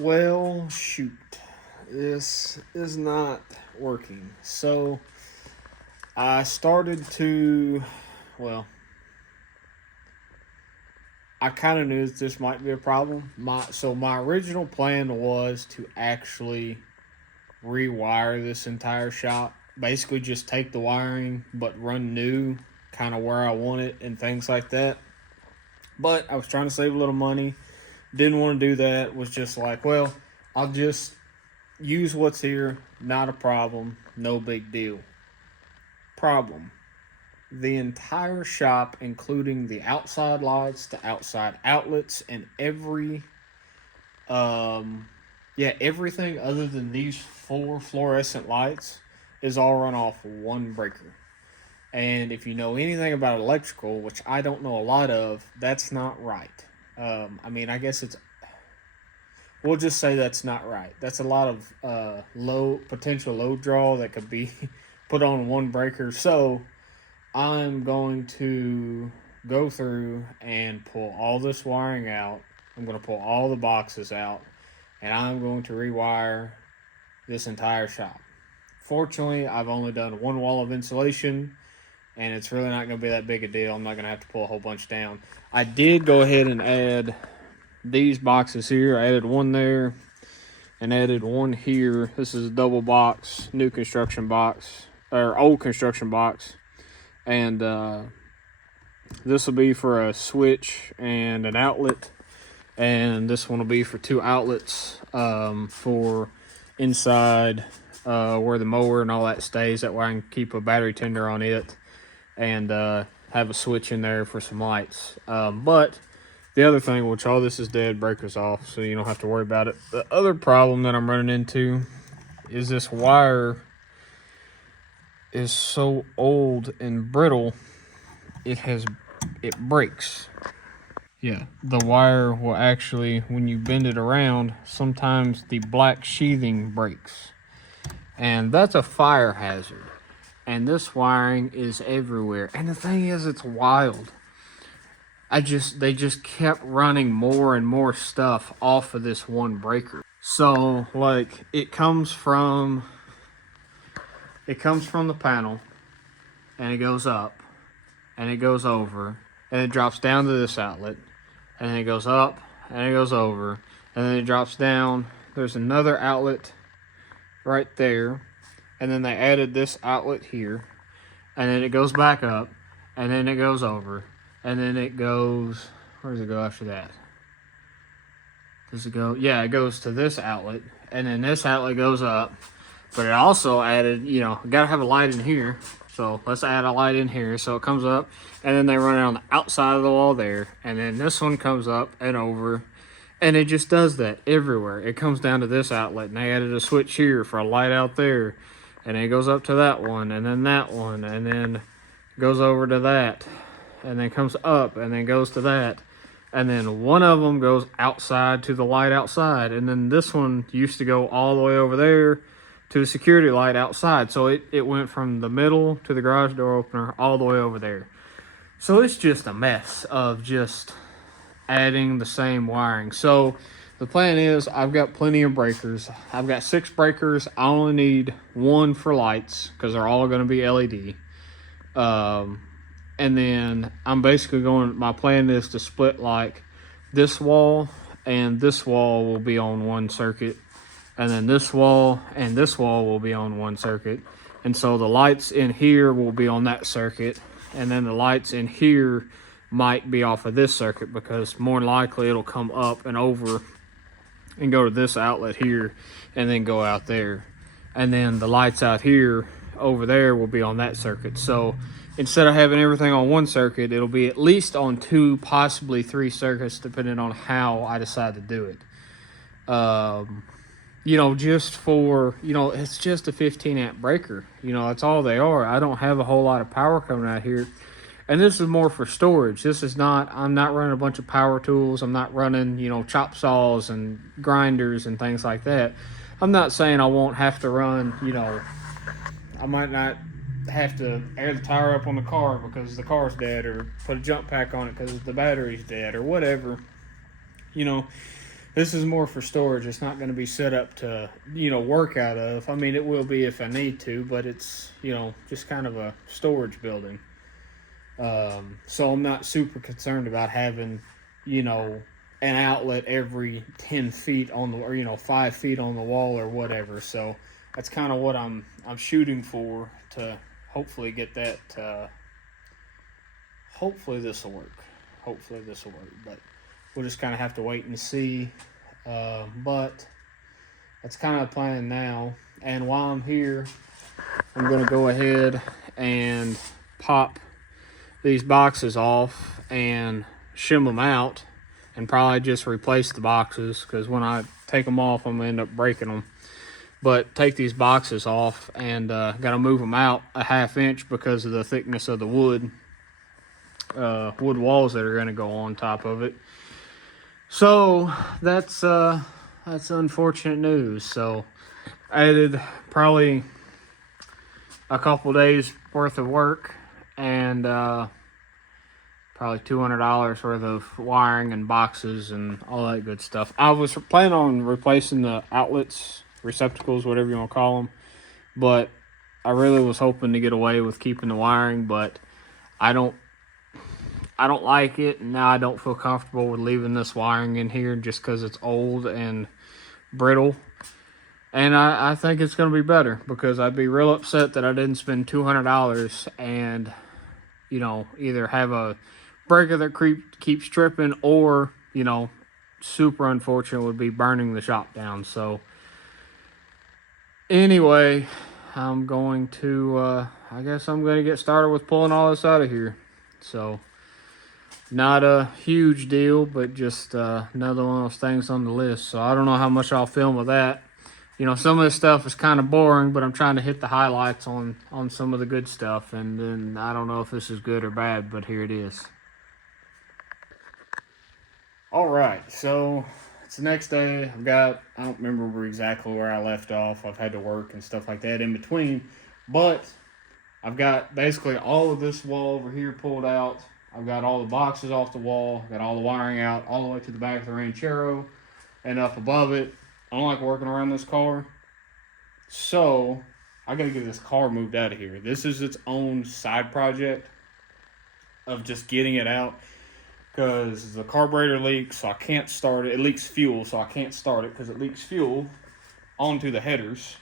Well, shoot. This is not working. So I started to, well, I kind of knew that this might be a problem. My original plan was to actually rewire this entire shop. Basically, just take the wiring but run new, kind of where I want it and things like that. But I was trying to save a little money. Didn't want to do that. Was just like, well, I'll just use what's here. Not a problem. No big deal. Problem. The entire shop, including the outside lights, the outside outlets, and um, everything other than these four fluorescent lights is all run off one breaker. And if you know anything about electrical, which I don't know a lot of, that's not right. I guess it's. We'll just say that's not right. That's a lot of low potential load draw that could be put on one breaker. So I'm going to go through and pull all this wiring out. I'm going to pull all the boxes out, and I'm going to rewire this entire shop. Fortunately, I've only done one wall of insulation, and it's really not going to be that big a deal. I'm not going to have to pull a whole bunch down. I did go ahead and add these boxes here. I added one there and added one here. This is a double box, new construction box, or old construction box. And this will be for a switch and an outlet. And this one will be for two outlets for inside where the mower and all that stays. That way I can keep a battery tender on it and have a switch in there for some lights. But the other thing, which all this is dead, breakers off, so you don't have to worry about it. The other problem that I'm running into is this wire is so old and brittle, it breaks. Yeah, the wire will actually, when you bend it around, sometimes the black sheathing breaks. And that's a fire hazard. And this wiring is everywhere. And the thing is, it's wild. They just kept running more and more stuff off of this one breaker. So like it comes from the panel and it goes up and it goes over and it drops down to this outlet and it goes up and it goes over and then it drops down. There's another outlet right there, and then they added this outlet here, and then it goes back up and then it goes over. And then it goes, where does it go after that? Does it go? Yeah, it goes to this outlet. And then this outlet goes up. But it also added, got to have a light in here. So let's add a light in here. So it comes up. And then they run it on the outside of the wall there. And then this one comes up and over. And it just does that everywhere. It comes down to this outlet. And they added a switch here for a light out there. And it goes up to that one. And then that one. And then goes over to that. And then comes up and then goes to that, and then one of them goes outside to the light outside, and then this one used to go all the way over there to the security light outside. So it went from the middle to the garage door opener all the way over there. So it's just a mess of just adding the same wiring. So the plan is, I've got plenty of breakers. I've got 6 breakers. I only need 1 for lights because they're all going to be LED. And then I'm basically my plan is to split like this wall and this wall will be on one circuit. And then this wall and this wall will be on one circuit. And so the lights in here will be on that circuit. And then the lights in here might be off of this circuit because more than likely it'll come up and over and go to this outlet here and then go out there. And then the lights out here over there will be on that circuit. So instead of having everything on one circuit, it'll be at least on 2, possibly 3 circuits, depending on how I decide to do it. Just for, it's just a 15 amp breaker. That's all they are. I don't have a whole lot of power coming out here. And this is more for storage. I'm not running a bunch of power tools. I'm not running, chop saws and grinders and things like that. I'm not saying I won't have to run, I might not have to air the tire up on the car because the car's dead, or put a jump pack on it because the battery's dead, or whatever. This is more for storage. It's not going to be set up to, work out of. I mean, it will be if I need to, but it's, just kind of a storage building. So I'm not super concerned about having, you know, an outlet every 10 feet on the, or, 5 feet on the wall or whatever. So that's kind of what I'm shooting for to hopefully get that. Hopefully this will work. Hopefully this will work. But we'll just kind of have to wait and see. But that's kind of the plan now. And while I'm here, I'm going to go ahead and pop these boxes off and shim them out and probably just replace the boxes, because when I take them off, I'm going to end up breaking them. But take these boxes off and got to move them out a 1/2 inch because of the thickness of the wood walls that are going to go on top of it. So that's unfortunate news. So I added probably a couple days worth of work and probably $200 worth of wiring and boxes and all that good stuff. I was planning on replacing the outlets, receptacles, whatever you want to call them, but I really was hoping to get away with keeping the wiring, but I don't like it, and now I don't feel comfortable with leaving this wiring in here just because it's old and brittle. And I think it's going to be better, because I'd be real upset that I didn't spend $200 and, either have a breaker that keeps tripping, or, super unfortunate would be burning the shop down. So anyway, I'm going to, I guess I'm going to get started with pulling all this out of here. So not a huge deal, but just another one of those things on the list. So I don't know how much I'll film of that. Some of this stuff is kind of boring, but I'm trying to hit the highlights on some of the good stuff. And then I don't know if this is good or bad, but here it is. All right, so it's the next day. I don't remember exactly where I left off. I've had to work and stuff like that in between. But I've got basically all of this wall over here pulled out. I've got all the boxes off the wall. I've got all the wiring out all the way to the back of the Ranchero and up above it. I don't like working around this car, so I got to get this car moved out of here. This is its own side project of just getting it out, because the carburetor leaks, so I can't start it. It leaks fuel, so I can't start it because it leaks fuel onto the headers.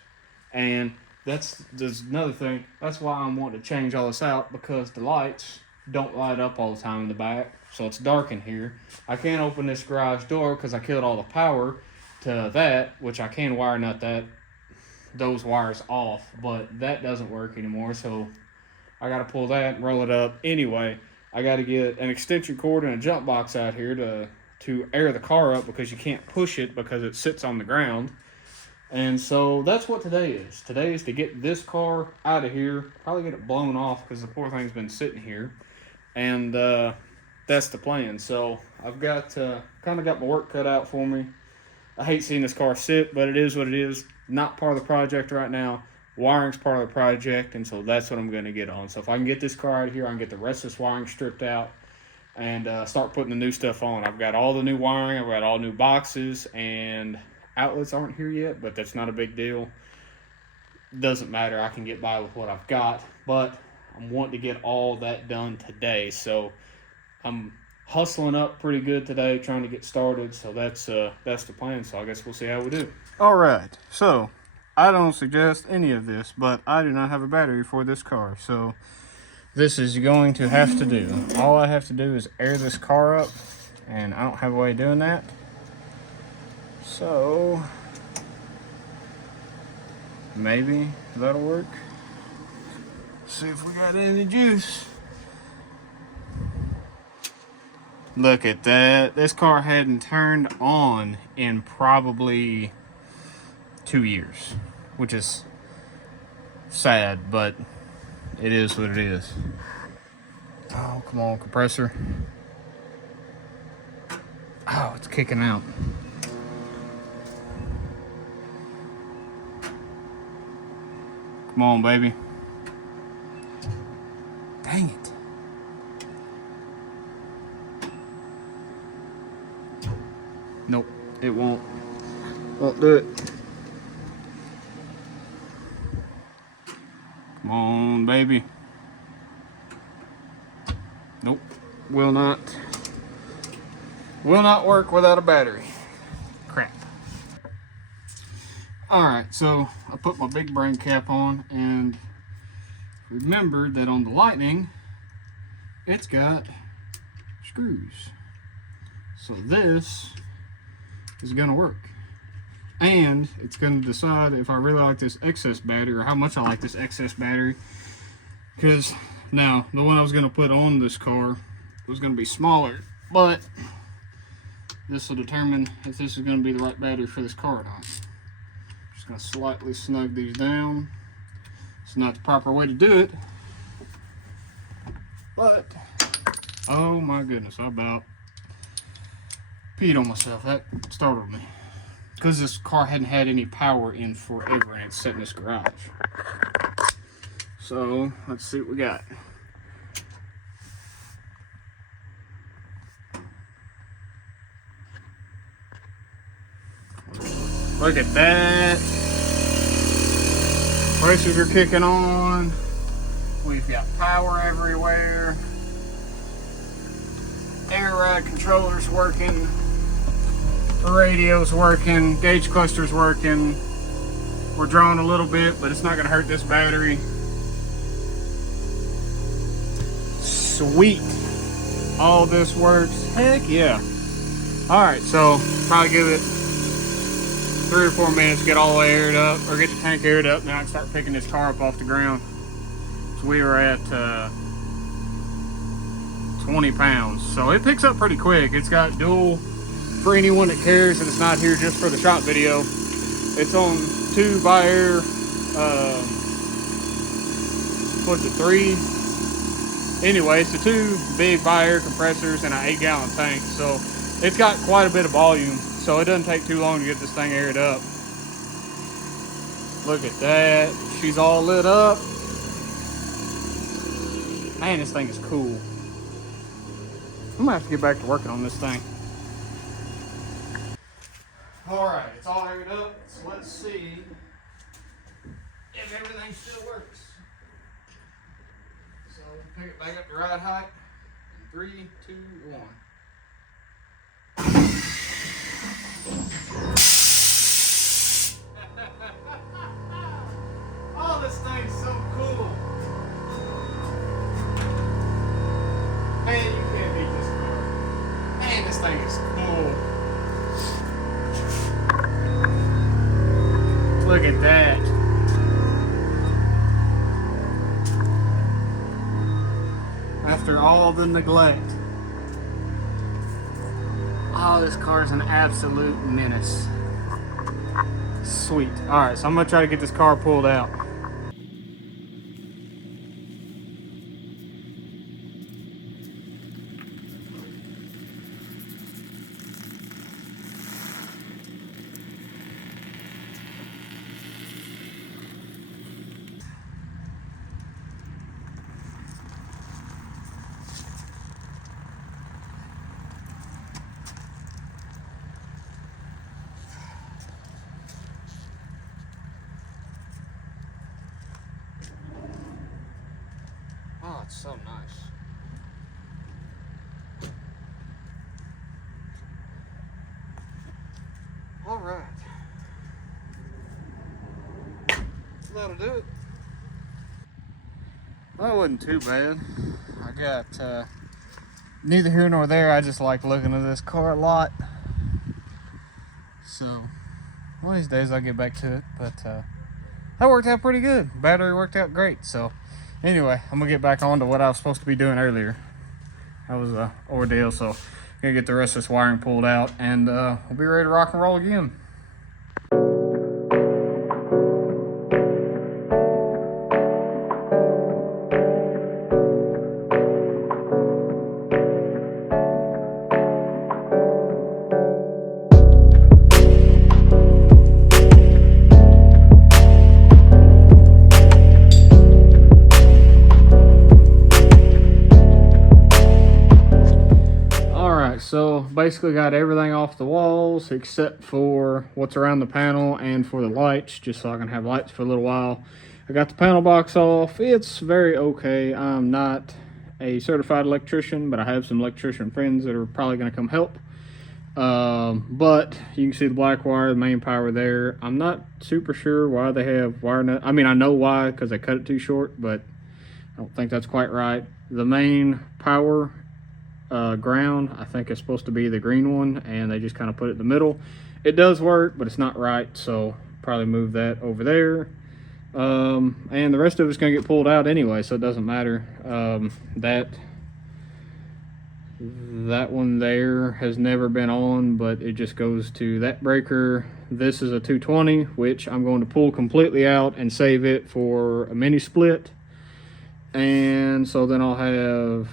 And there's another thing. That's why I'm wanting to change all this out, because the lights don't light up all the time in the back, so it's dark in here. I can't open this garage door because I killed all the power to that, which I can wire nut those wires off, but that doesn't work anymore, so I got to pull that and roll it up. Anyway, I got to get an extension cord and a jump box out here to air the car up, because you can't push it because it sits on the ground. And so that's what today is. Today is to get this car out of here, probably get it blown off because the poor thing's been sitting here. And that's the plan. So I've got kind of got my work cut out for me. I hate seeing this car sit, but it is what it is. Not part of the project right now. Wiring's part of the project, and so that's what I'm going to get on. So if I can get this car out of here, I can get the rest of this wiring stripped out and start putting the new stuff on. I've got all the new wiring. I've got all new boxes, and outlets aren't here yet, but that's not a big deal. Doesn't matter. I can get by with what I've got, but I'm wanting to get all that done today. So I'm hustling up pretty good today, trying to get started. So that's the plan. So I guess we'll see how we do. All right. So I don't suggest any of this, but I do not have a battery for this car. So this is going to have to do. All I have to do is air this car up, and I don't have a way of doing that. So maybe that'll work. See if we got any juice. Look at that. This car hadn't turned on in probably 2 years, which is sad, but it is what it is. Oh, come on, compressor. Oh, it's kicking out. Come on, baby. Dang it. Nope, It won't do it. Come on, baby. Nope. Will not work without a battery. Crap. Alright, so I put my big brain cap on and remembered that on the Lightning it's got screws. So this is gonna work. And it's gonna decide if I really like this excess battery or how much I like this excess battery. Because now the one I was gonna put on this car was gonna be smaller, but this will determine if this is gonna be the right battery for this car or not. Just gonna slightly snug these down. It's not the proper way to do it, but oh my goodness, I about peed on myself. That startled me. Because this car hadn't had any power in forever and it's set in this garage. So let's see what we got. Look at that. Bracers are kicking on. We've got power everywhere. Air ride controllers working. The radio's working. Gauge cluster's working. We're drawing a little bit, but it's not gonna hurt this battery. Sweet. All this works. Heck yeah. Alright, so probably give it 3 or 4 minutes, get all the way aired up, or get the tank aired up, and then I can start picking this car up off the ground. So we are at 20 pounds. So it picks up pretty quick. It's got dual, for anyone that cares and it's not here just for the shop video. It's on 2 Viair, what's it, 3? Anyway, it's the 2 big Viair compressors and an 8-gallon tank. So it's got quite a bit of volume. So it doesn't take too long to get this thing aired up. Look at that. She's all lit up. Man, this thing is cool. I'm gonna have to get back to working on this thing. Alright, it's all aired up. So let's see if everything still works. So pick it back up to ride height. 3, 2, 1. Oh, this thing's so cool. Man, you can't beat this car. Man, this thing is cool. Look at that. After all the neglect. Oh, this car is an absolute menace. Sweet. Alright, so I'm going to try to get this car pulled out. Oh, it's so nice. All right. That'll do it. Well, that wasn't too bad. I got neither here nor there. I just like looking at this car a lot. So one of these days I'll get back to it. But that worked out pretty good. Battery worked out great. So anyway, I'm gonna get back on to what I was supposed to be doing earlier. That was an ordeal, so I'm gonna get the rest of this wiring pulled out and we'll be ready to rock and roll again. So basically got everything off the walls except for what's around the panel and for the lights, just so I can have lights for a little while. I got the panel box off. It's very okay. I'm not a certified electrician, but I have some electrician friends that are probably going to come help. But you can see the black wire, the main power there. I'm not super sure why they have wire nut. I mean, I know why, because they cut it too short, but I don't think that's quite right. The main power ground, I think, is supposed to be the green one, and they just kind of put it in the middle. It does work, but it's not right, so probably move that over there. And the rest of it's going to get pulled out anyway, so it doesn't matter. That one there has never been on, but it just goes to that breaker. This is a 220, which I'm going to pull completely out and save it for a mini split. And so then I'll have,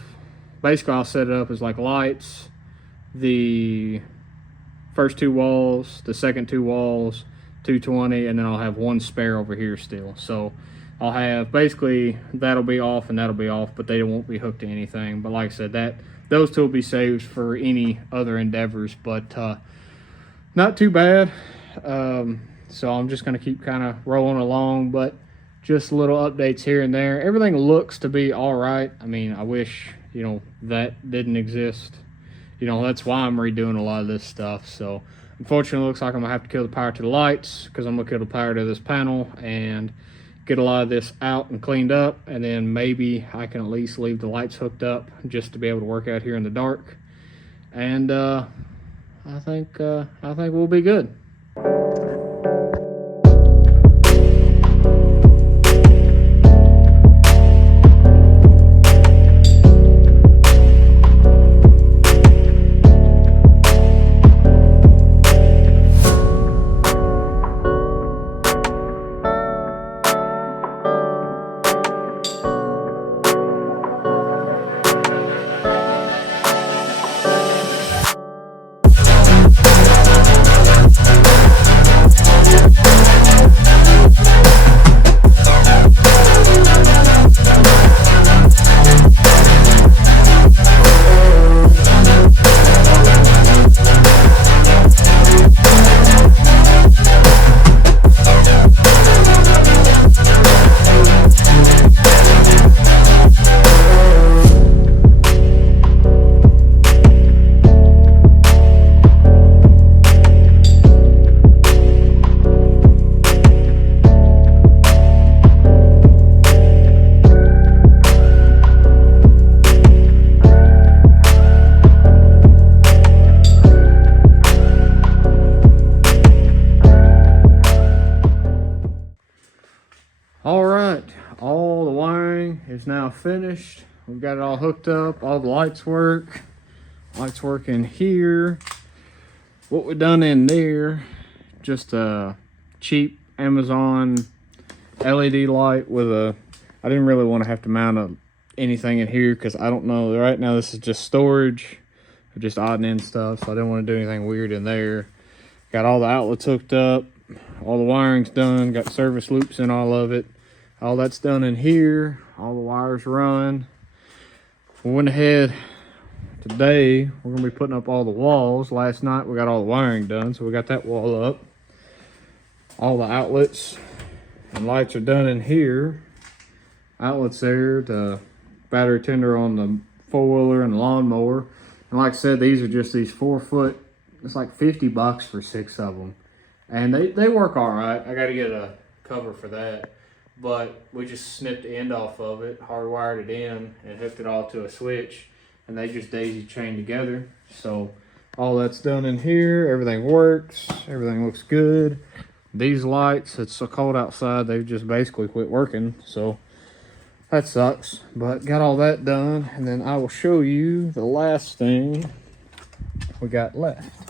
basically I'll set it up as like lights, the first two walls, the second two walls, 220, and then I'll have one spare over here still. So I'll have, basically that'll be off and that'll be off, but they won't be hooked to anything. But like I said, those two will be saved for any other endeavors, but not too bad. So I'm just going to keep kind of rolling along, but just little updates here and there. Everything looks to be all right. I mean, I wish, you know, that didn't exist. You know, that's why I'm redoing a lot of this stuff. So unfortunately, it looks like I'm gonna have to kill the power to the lights, because I'm gonna kill the power to this panel and get a lot of this out and cleaned up, and then maybe I can at least leave the lights hooked up just to be able to work out here in the dark. And I think we'll be good. All the wiring is now finished. We've got it all hooked up. All the lights work. Lights work in here. What we done in there, just a cheap Amazon LED light with I didn't really want to have to mount anything in here, because I don't know, right now this is just storage, just odd and end stuff, so I didn't want to do anything weird in there. Got all the outlets hooked up. All the wiring's done. Got service loops in all of it. All that's done in here. All the wires run. We went ahead today. We're going to be putting up all the walls. Last night we got all the wiring done, so we got that wall up. All the outlets and lights are done in here. Outlets there, the battery tender on the four-wheeler and the lawnmower. And like I said, these are just these 4-foot. It's like $50 for 6 of them. And they work all right. I got to get a cover for that. But we just snipped the end off of it, hardwired it in, and hooked it all to a switch. And they just daisy chain together. So all that's done in here. Everything works. Everything looks good. These lights, it's so cold outside, they've just basically quit working. So that sucks. But got all that done. And then I will show you the last thing we got left.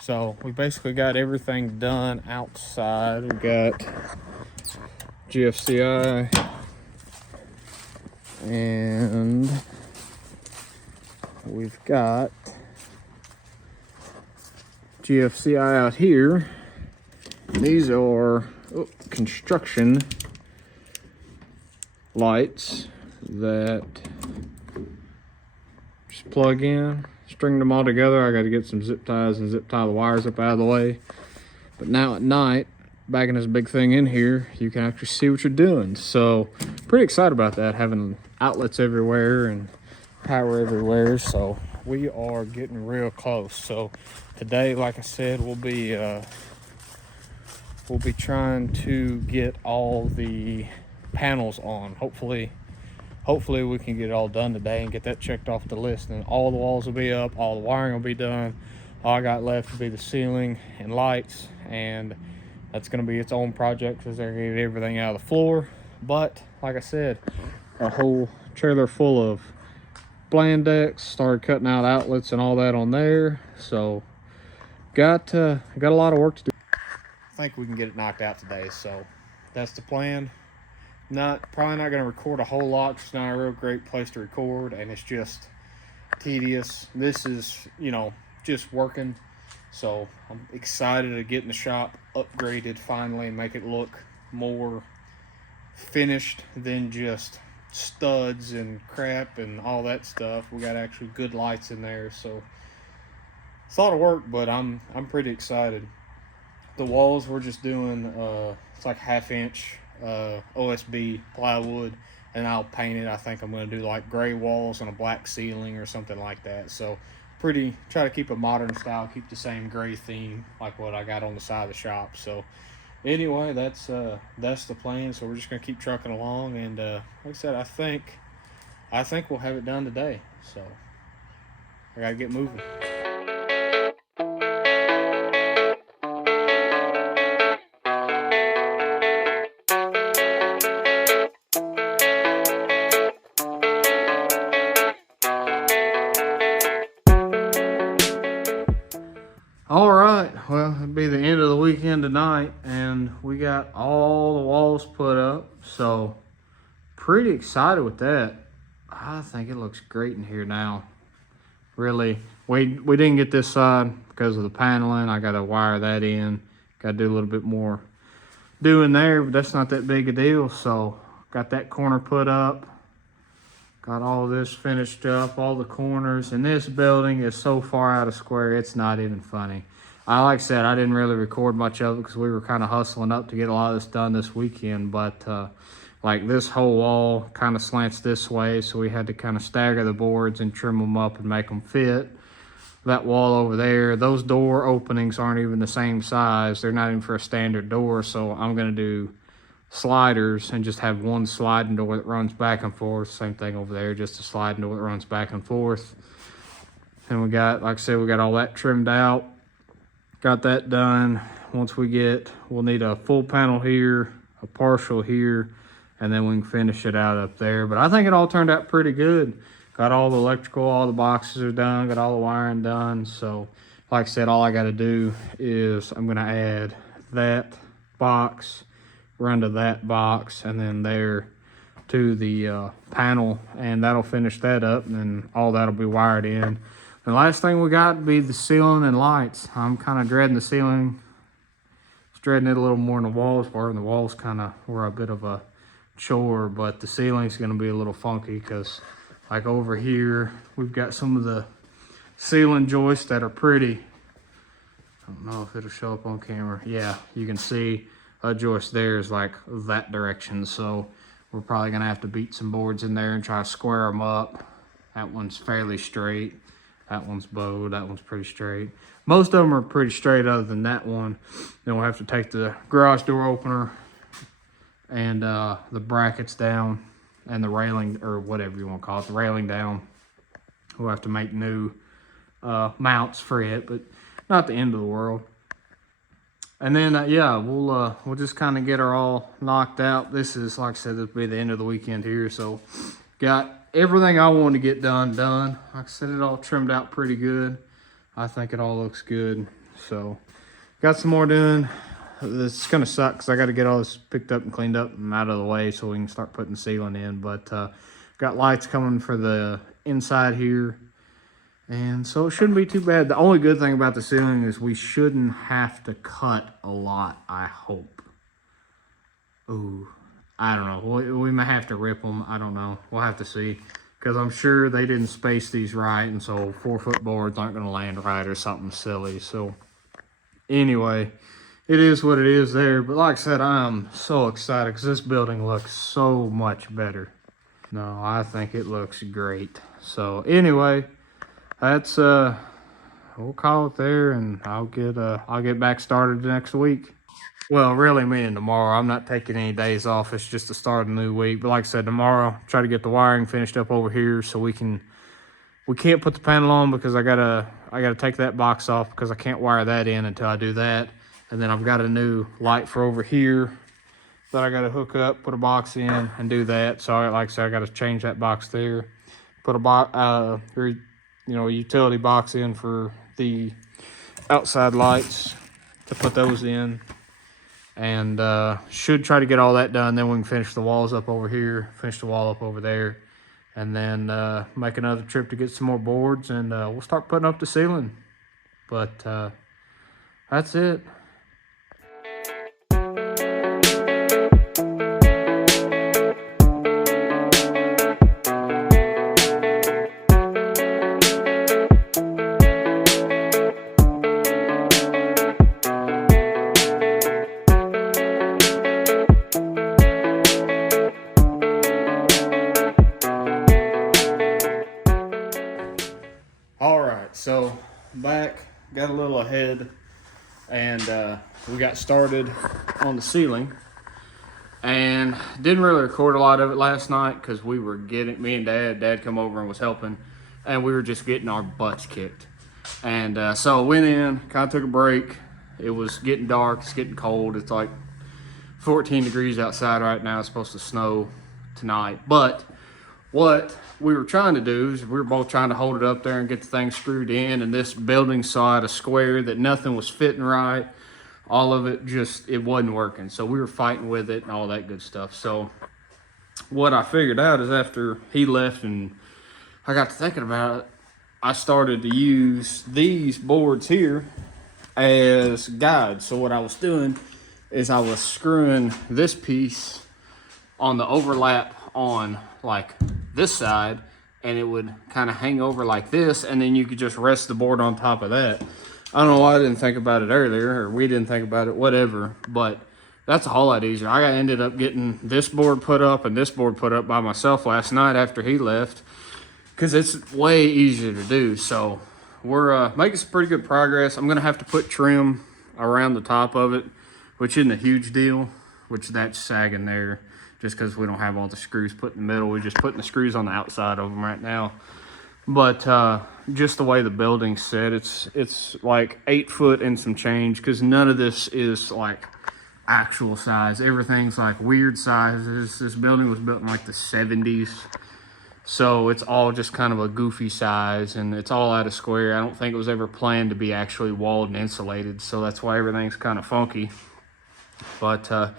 So we basically got everything done outside. We got GFCI and we've got GFCI out here. These are construction lights. that just plug in, string them all together. I got to get some zip ties and zip tie the wires up out of the way. But now at night, bagging this big thing in here, you can actually see what you're doing. So pretty excited about that, having outlets everywhere and power everywhere. So we are getting real close. So today, like I said, we'll be trying to get all the panels on. Hopefully we can get it all done today and get that checked off the list. And all the walls will be up, all the wiring will be done. All I got left will be the ceiling and lights, and that's going to be its own project because they're going to get everything out of the floor. But like I said, a whole trailer full of bland decks, started cutting out outlets and all that on there. So got a lot of work to do. I think we can get it knocked out today, so that's the plan. Probably not going to record a whole lot. It's not a real great place to record, and it's just tedious. This is, just working. So I'm excited to get in the shop upgraded finally and make it look more finished than just studs and crap and all that stuff. We got actually good lights in there, so it's a lot of work, but I'm pretty excited. The walls we're just doing it's like 1/2 inch OSB plywood, and I'll paint it. I think I'm going to do like gray walls and a black ceiling or something like that. So try to keep a modern style, keep the same gray theme like what I got on the side of the shop. So anyway, that's the plan. So we're just going to keep trucking along, and like I said, I think we'll have it done today. So I got to get moving. All right, well, it'll be the end of the weekend tonight, and we got all the walls put up, so pretty excited with that. I think it looks great in here now. Really, we didn't get this side because of the paneling. I got to wire that in. Got to do a little bit more doing there, but that's not that big a deal. So got that corner put up. Got all this finished up, all the corners. And this building is so far out of square, it's not even funny. Like I said, I didn't really record much of it because we were kind of hustling up to get a lot of this done this weekend. But like this whole wall kind of slants this way, so we had to kind of stagger the boards and trim them up and make them fit. That wall over there, those door openings aren't even the same size. They're not even for a standard door, so I'm going to do sliders and just have one sliding door that runs back and forth. Same thing over there, just a sliding door that runs back and forth. And we got, like I said, we got all that trimmed out. Got that done. Once we'll need a full panel here, a partial here, and then we can finish it out up there. But I think it all turned out pretty good. Got all the electrical, all the boxes are done, got all the wiring done. So like I said, all I got to do is I'm going to add that box, run to that box, and then there to the panel, and that'll finish that up, and then all that'll be wired in. The last thing we got to be the ceiling and lights. I'm kind of dreading the ceiling. It's dreading it a little more than the walls were, and the walls kind of were a bit of a chore, but the ceiling's going to be a little funky because like over here we've got some of the ceiling joists that are pretty, I don't know if it'll show up on camera. Yeah, you can see a joist there is like that direction, so we're probably going to have to beat some boards in there and try to square them up. That one's fairly straight, that one's bowed, that one's pretty straight. Most of them are pretty straight other than that one. Then we'll have to take the garage door opener and the brackets down and the railing, or whatever you want to call it, the railing down. We'll have to make new mounts for it, but not the end of the world. And then yeah, we'll just kind of get her all knocked out. This is, like I said, this will be the end of the weekend here, so got everything I wanted to get done. Like I said, it all trimmed out pretty good. I think it all looks good. So got some more doing. It's gonna suck because I got to get all this picked up and cleaned up and out of the way so we can start putting the ceiling in. But got lights coming for the inside here, and so it shouldn't be too bad. The only good thing about the ceiling is we shouldn't have to cut a lot, I hope. Ooh, I don't know. We may have to rip them. I don't know. We'll have to see. Because I'm sure they didn't space these right, and so 4-foot boards aren't going to land right or something silly. So anyway, it is what it is there. But like I said, I'm so excited because this building looks so much better. No, I think it looks great. So anyway, that's we'll call it there, and I'll get back started next week. Well, really meaning tomorrow. I'm not taking any days off. It's just the start of the new week. But like I said, tomorrow, try to get the wiring finished up over here so we can't put the panel on because I gotta take that box off because I can't wire that in until I do that. And then I've got a new light for over here that I gotta hook up, put a box in, and do that. So like I said, I gotta change that box there, put a box, utility box in for the outside lights to put those in. And should try to get all that done. Then we can finish the walls up over here, finish the wall up over there, and then make another trip to get some more boards, and we'll start putting up the ceiling. But that's it. All right, so back, got a little ahead, and we got started on the ceiling, and didn't really record a lot of it last night because we were me and dad come over and was helping, and we were just getting our butts kicked. And so went in, kind of took a break. It was getting dark, it's getting cold. It's like 14 degrees outside right now. It's supposed to snow tonight, but what we were trying to do is we were both trying to hold it up there and get the thing screwed in, and this building saw at a square that nothing was fitting right. All of it it wasn't working. So we were fighting with it and all that good stuff. So what I figured out is after he left and I got to thinking about it, I started to use these boards here as guides. So what I was doing is I was screwing this piece on the overlap on like this side, and it would kind of hang over like this, and then you could just rest the board on top of that. I don't know why I didn't think about it earlier, or we didn't think about it, whatever, but that's a whole lot easier. I ended up getting this board put up and this board put up by myself last night after he left because it's way easier to do. So we're making some pretty good progress. I'm gonna have to put trim around the top of it, which isn't a huge deal, which that's sagging there just because we don't have all the screws put in the middle. We're just putting the screws on the outside of them right now. But just the way the building's set, it's like 8 foot and some change, because none of this is like actual size. Everything's like weird sizes. This building was built in like the 70s. So it's all just kind of a goofy size, and it's all out of square. I don't think it was ever planned to be actually walled and insulated. So that's why everything's kind of funky. But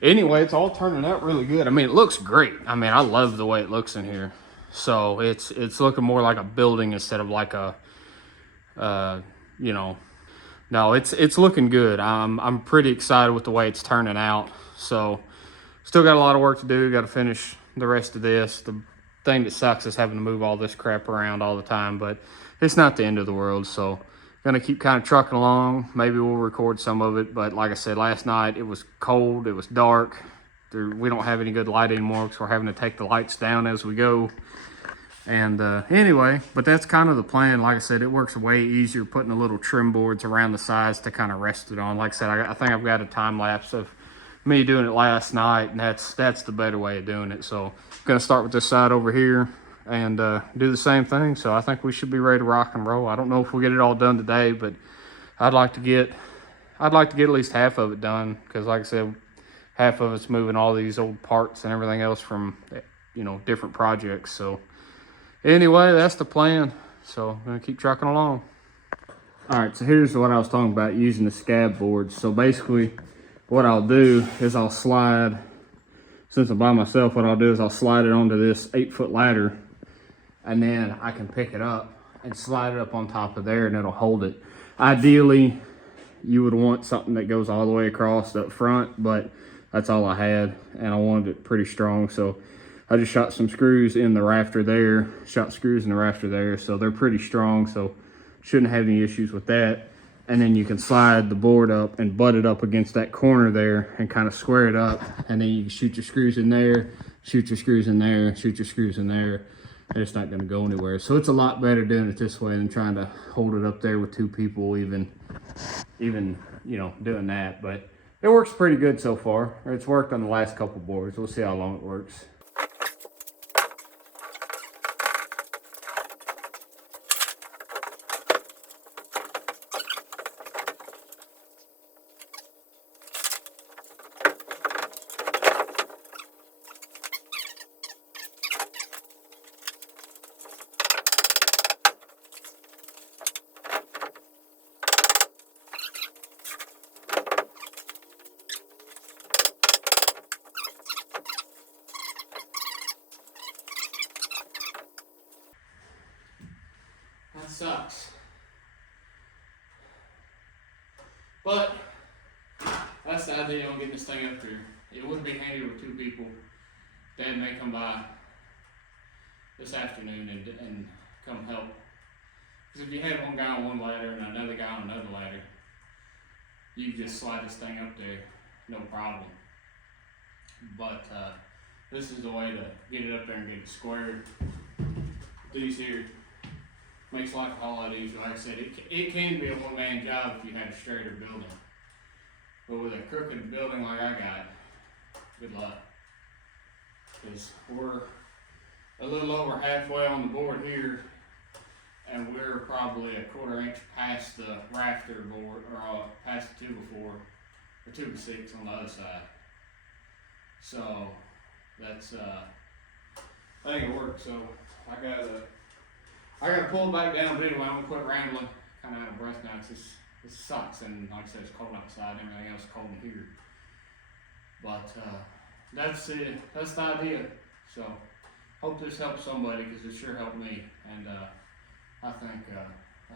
anyway, it's all turning out really good. I mean, it looks great. I mean, I love the way it looks in here. So it's looking more like a building instead of like a, no, it's looking good. I'm pretty excited with the way it's turning out. So still got a lot of work to do. Got to finish the rest of this. The thing that sucks is having to move all this crap around all the time, but it's not the end of the world. So gonna keep kind of trucking along. Maybe we'll record some of it, but like I said, last night it was cold, it was dark. We don't have any good light anymore because we're having to take the lights down as we go. And anyway, but that's kind of the plan. Like I said, it works way easier putting the little trim boards around the sides to kind of rest it on. Like I said, I think I've got a time lapse of me doing it last night, and that's the better way of doing it. So I'm gonna start with this side over here and do the same thing. So I think we should be ready to rock and roll. I don't know if we'll get it all done today, but I'd like to get at least half of it done, because like I said, half of it's moving all these old parts and everything else from different projects. So anyway, that's the plan. So I'm gonna keep trucking along. All right, so here's what I was talking about, using the scab boards. So basically what I'll do is I'll slide, since I'm by myself, what I'll do is I'll slide it onto this 8-foot ladder, and then I can pick it up and slide it up on top of there, and it'll hold it. Ideally, you would want something that goes all the way across up front, but That's all I had, and I wanted it pretty strong, so I just shot some screws in the rafter there, so they're pretty strong, so shouldn't have any issues with that. And then you can slide the board up and butt it up against that corner there and kind of square it up, and then you can shoot your screws in there, shoot your screws in there, shoot your screws in there, and it's not going to go anywhere. So it's a lot better doing it this way than trying to hold it up there with two people, even you know, doing that. But it works pretty good so far. It's worked on the last couple boards. We'll see how long it works. That sucks. But that's the idea on getting this thing up there. It would be handy with two people. Dad may come by this afternoon and come help. Because if you had one guy on one ladder and another guy on another ladder, you can just slide this thing up there, no problem. But this is the way to get it up there and get it squared. These here makes life a whole lot easier. Like I said, it can be a one-man job if you had a straighter building. But with a crooked building like I got, good luck. Because we're a little over halfway on the board here, and we're probably a 1/4 inch past the rafter board, or past the 2x4, or 2x6 on the other side. So that's I think it works. So I gotta pull it back down, but anyway, I'm gonna quit rambling. Kind of out of breath now because it sucks, and like I said, it's cold outside, and everything else is cold in here. But that's it. That's the idea. So hope this helps somebody, because it sure helped me, and I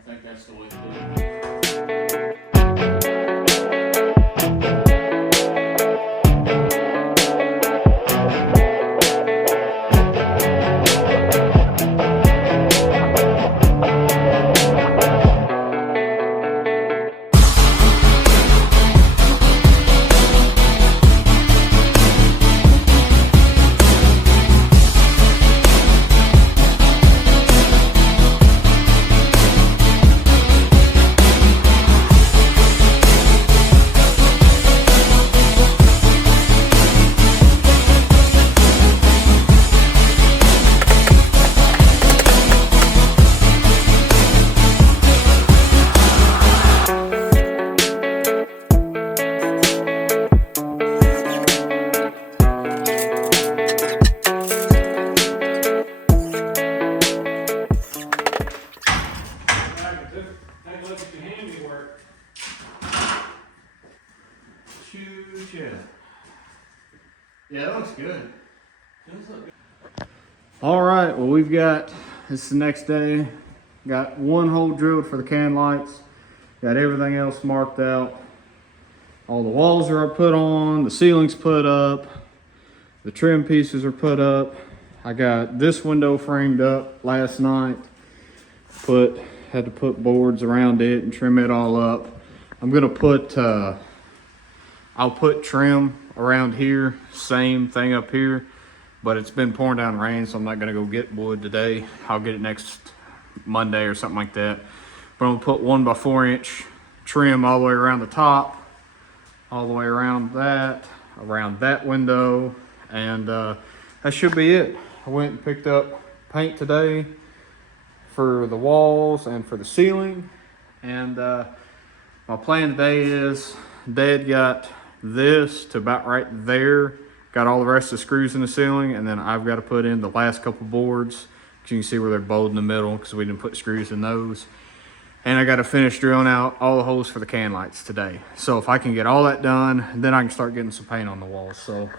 think that's the way to do it. Yeah, that looks good. All right, well, this is the next day. Got one hole drilled for the can lights. Got everything else marked out. All the walls are put on, the ceiling's put up, the trim pieces are put up. I got this window framed up last night. Had to put boards around it and trim it all up. I'm gonna put, I'll put trim around here, same thing up here, but it's been pouring down rain, so I'm not gonna go get wood today. I'll get it next Monday or something like that. But I'm gonna put 1x4 inch trim all the way around the top, all the way around that window, and that should be it. I went and picked up paint today for the walls and for the ceiling, and my plan today is Dad got this to about right there, got all the rest of the screws in the ceiling, and then I've got to put in the last couple boards. You can see where they're bowed in the middle because we didn't put screws in those. And I got to finish drilling out all the holes for the can lights today. So if I can get all that done, then I can start getting some paint on the walls. So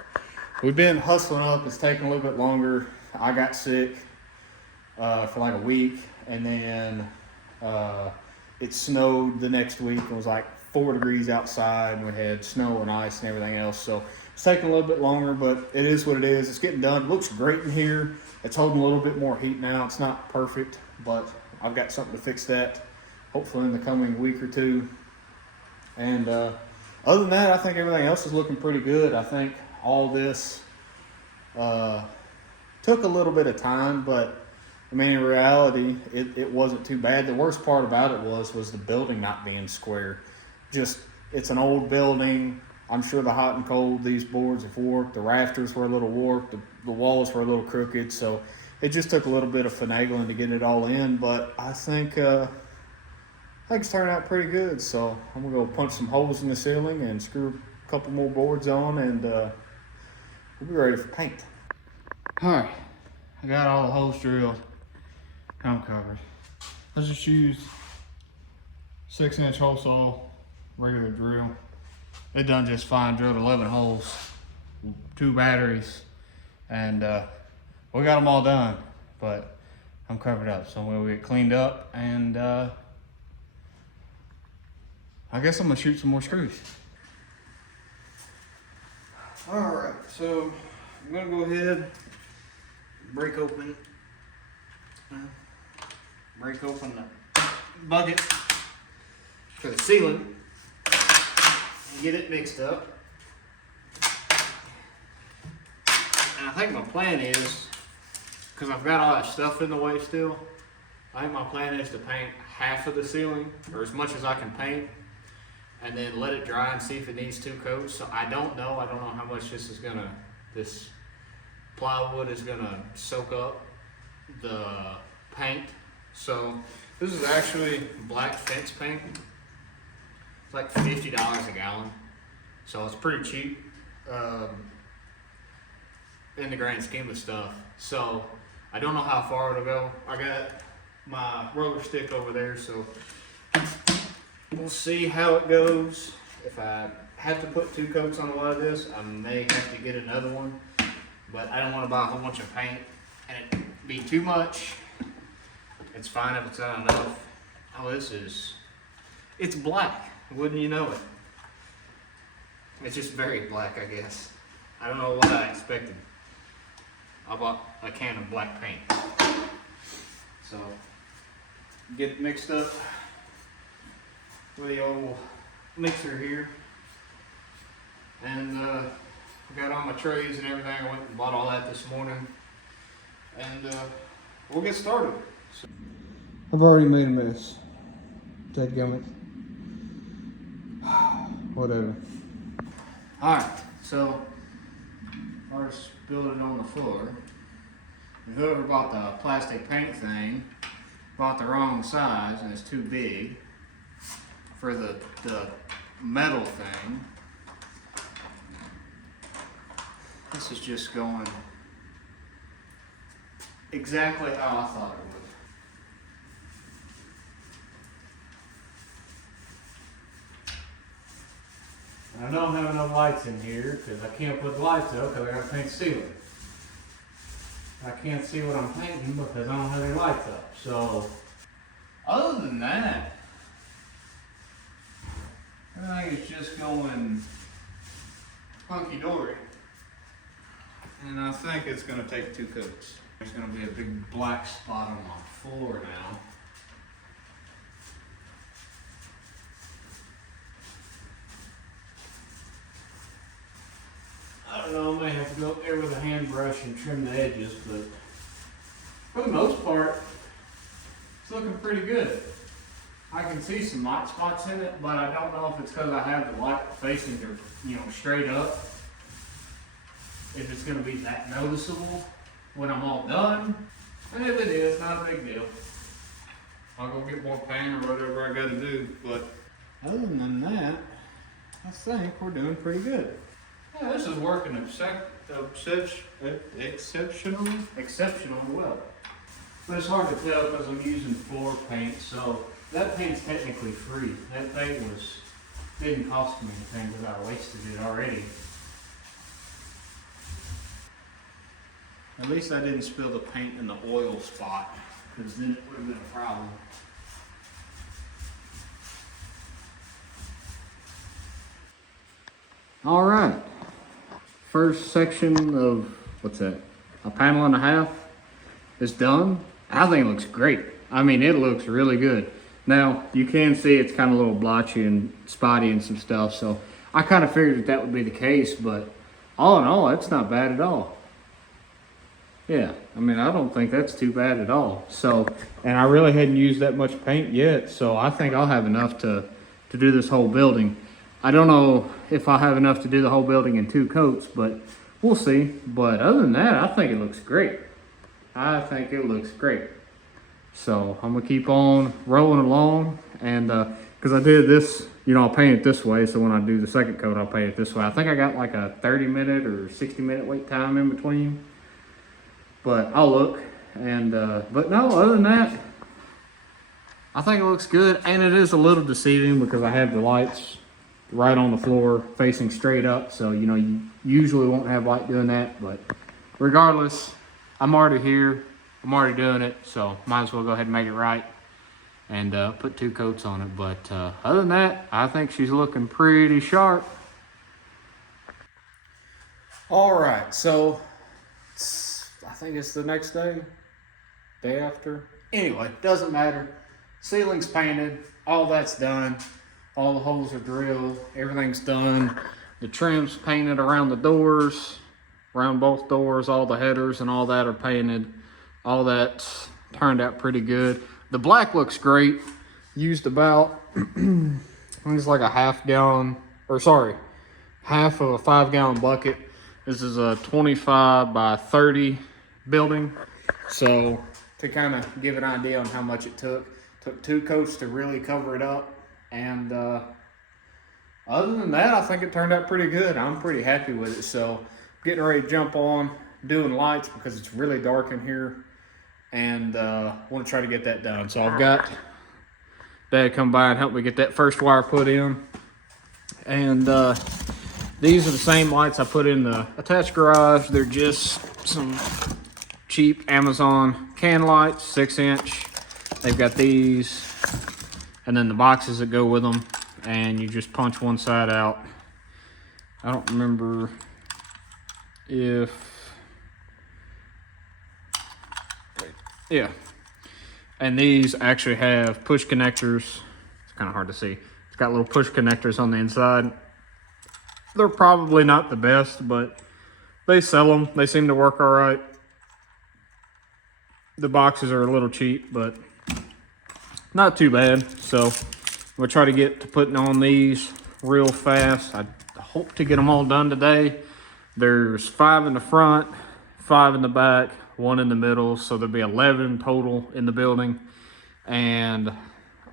we've been hustling up. It's taking a little bit longer. I got sick for like a week, and then it snowed the next week. It was like 4 degrees outside, and we had snow and ice and everything else. So It's taking a little bit longer, but it is what it is. It's getting done. It looks great in here. It's holding a little bit more heat now. It's not perfect, but I've got something to fix that, hopefully in the coming week or two. And other than that, I think everything else is looking pretty good. I think all this took a little bit of time, but I mean, in reality, it wasn't too bad. The worst part about it was the building not being square. Just, it's an old building. I'm sure the hot and cold, these boards have warped. The rafters were a little warped. The walls were a little crooked. So it just took a little bit of finagling to get it all in. But I think it's turned out pretty good. So I'm going to go punch some holes in the ceiling and screw a couple more boards on, and we'll be ready for paint. All right, I got all the holes drilled. I'm covered. I just used 6-inch hole saw, regular drill. It done just fine. Drilled 11 holes, 2 batteries, and we got them all done. But I'm covered up, so we'll get cleaned up, and I guess I'm gonna shoot some more screws. All right, so I'm gonna go ahead, break open the bucket for the ceiling and get it mixed up. And I think my plan is, because I've got all that stuff in the way still, I think my plan is to paint half of the ceiling, or as much as I can paint, and then let it dry and see if it needs 2 coats. So I don't know how much this plywood is gonna soak up the paint. So this is actually black fence paint. It's like $50 a gallon, so it's pretty cheap in the grand scheme of stuff. So I don't know how far it'll go. I got my roller stick over there, so we'll see how it goes. If I have to put 2 coats on a lot of this, I may have to get another one, but I don't want to buy a whole bunch of paint and it be too much. It's fine if it's not enough. Oh, it's black, wouldn't you know it? It's just very black, I guess. I don't know what I expected. I bought a can of black paint. So, get it mixed up with the old mixer here. And I got all my trays and everything. I went and bought all that this morning. And we'll get started. I've already made a mess. Dadgummit. Whatever. Alright, so first spilled it on the floor. And whoever bought the plastic paint thing bought the wrong size, and it's too big for the metal thing. This is just going exactly how I thought it would. I don't have enough lights in here because I can't put the lights up because I got to paint the ceiling. I can't see what I'm painting because I don't have any lights up. So, other than that, everything is just going hunky-dory. And I think it's going to take 2 coats. There's going to be a big black spot on my floor now. I don't know, I may have to go up there with a hand brush and trim the edges, but for the most part, it's looking pretty good. I can see some light spots in it, but I don't know if it's because I have the light facing, straight up. If it's going to be that noticeable when I'm all done. And if it is, not a big deal. I'll go get more paint or whatever I got to do. But other than that, I think we're doing pretty good. Yeah, this is working exceptionally well. But it's hard to tell because I'm using floor paint, so that paint's technically free. That paint didn't cost me anything because I wasted it already. At least I didn't spill the paint in the oil spot, because then it would have been a problem. All right. first section of, what's that, a panel and a half is done. I think it looks great. I mean, it looks really good. Now, you can see it's kind of a little blotchy and spotty and some stuff, so I kind of figured that would be the case, but all in all, it's not bad at all. Yeah, I mean, I don't think that's too bad at all. So, and I really hadn't used that much paint yet, so I think I'll have enough to do this whole building. I don't know if I'll have enough to do the whole building in 2 coats, but we'll see. But other than that, I think it looks great. I think it looks great. So I'm gonna keep on rolling along, and because I did this, you know, I'll paint it this way, so when I do the second coat, I'll paint it this way. I think I got like a 30-minute or 60-minute wait time in between. But I'll look, and but no, other than that, I think it looks good. And it is a little deceiving because I have the lights right on the floor facing straight up, so you know, you usually won't have light doing that. But regardless, I'm already here, I'm already doing it, so might as well go ahead and make it right and put 2 coats on it. But other than that, I think she's looking pretty sharp. All right, so I think it's the next day after. Anyway, doesn't matter. Ceiling's painted, all that's done. All the holes are drilled, everything's done. The trim's painted around the doors, around both doors, all the headers and all that are painted. All that's turned out pretty good. The black looks great. Used about, I think it's like a half of a 5-gallon bucket. This is a 25 by 30 building. So to kind of give an idea on how much it took 2 coats to really cover it up. And other than that, I think it turned out pretty good. I'm pretty happy with it. So getting ready to jump on doing lights because it's really dark in here, and want to try to get that done. So I've got Dad come by and help me get that first wire put in. And these are the same lights I put in the attached garage. They're just some cheap Amazon can lights, 6-inch. They've got these, and then the boxes that go with them, and you just punch one side out. I don't remember if, yeah. And these actually have push connectors. It's kind of hard to see. It's got little push connectors on the inside. They're probably not the best, but they sell them. They seem to work all right. The boxes are a little cheap, but not too bad. So we'll try to get to putting on these real fast. I hope to get them all done today. There's 5 in the front, 5 in the back, 1 in the middle. So there'll be 11 total in the building. And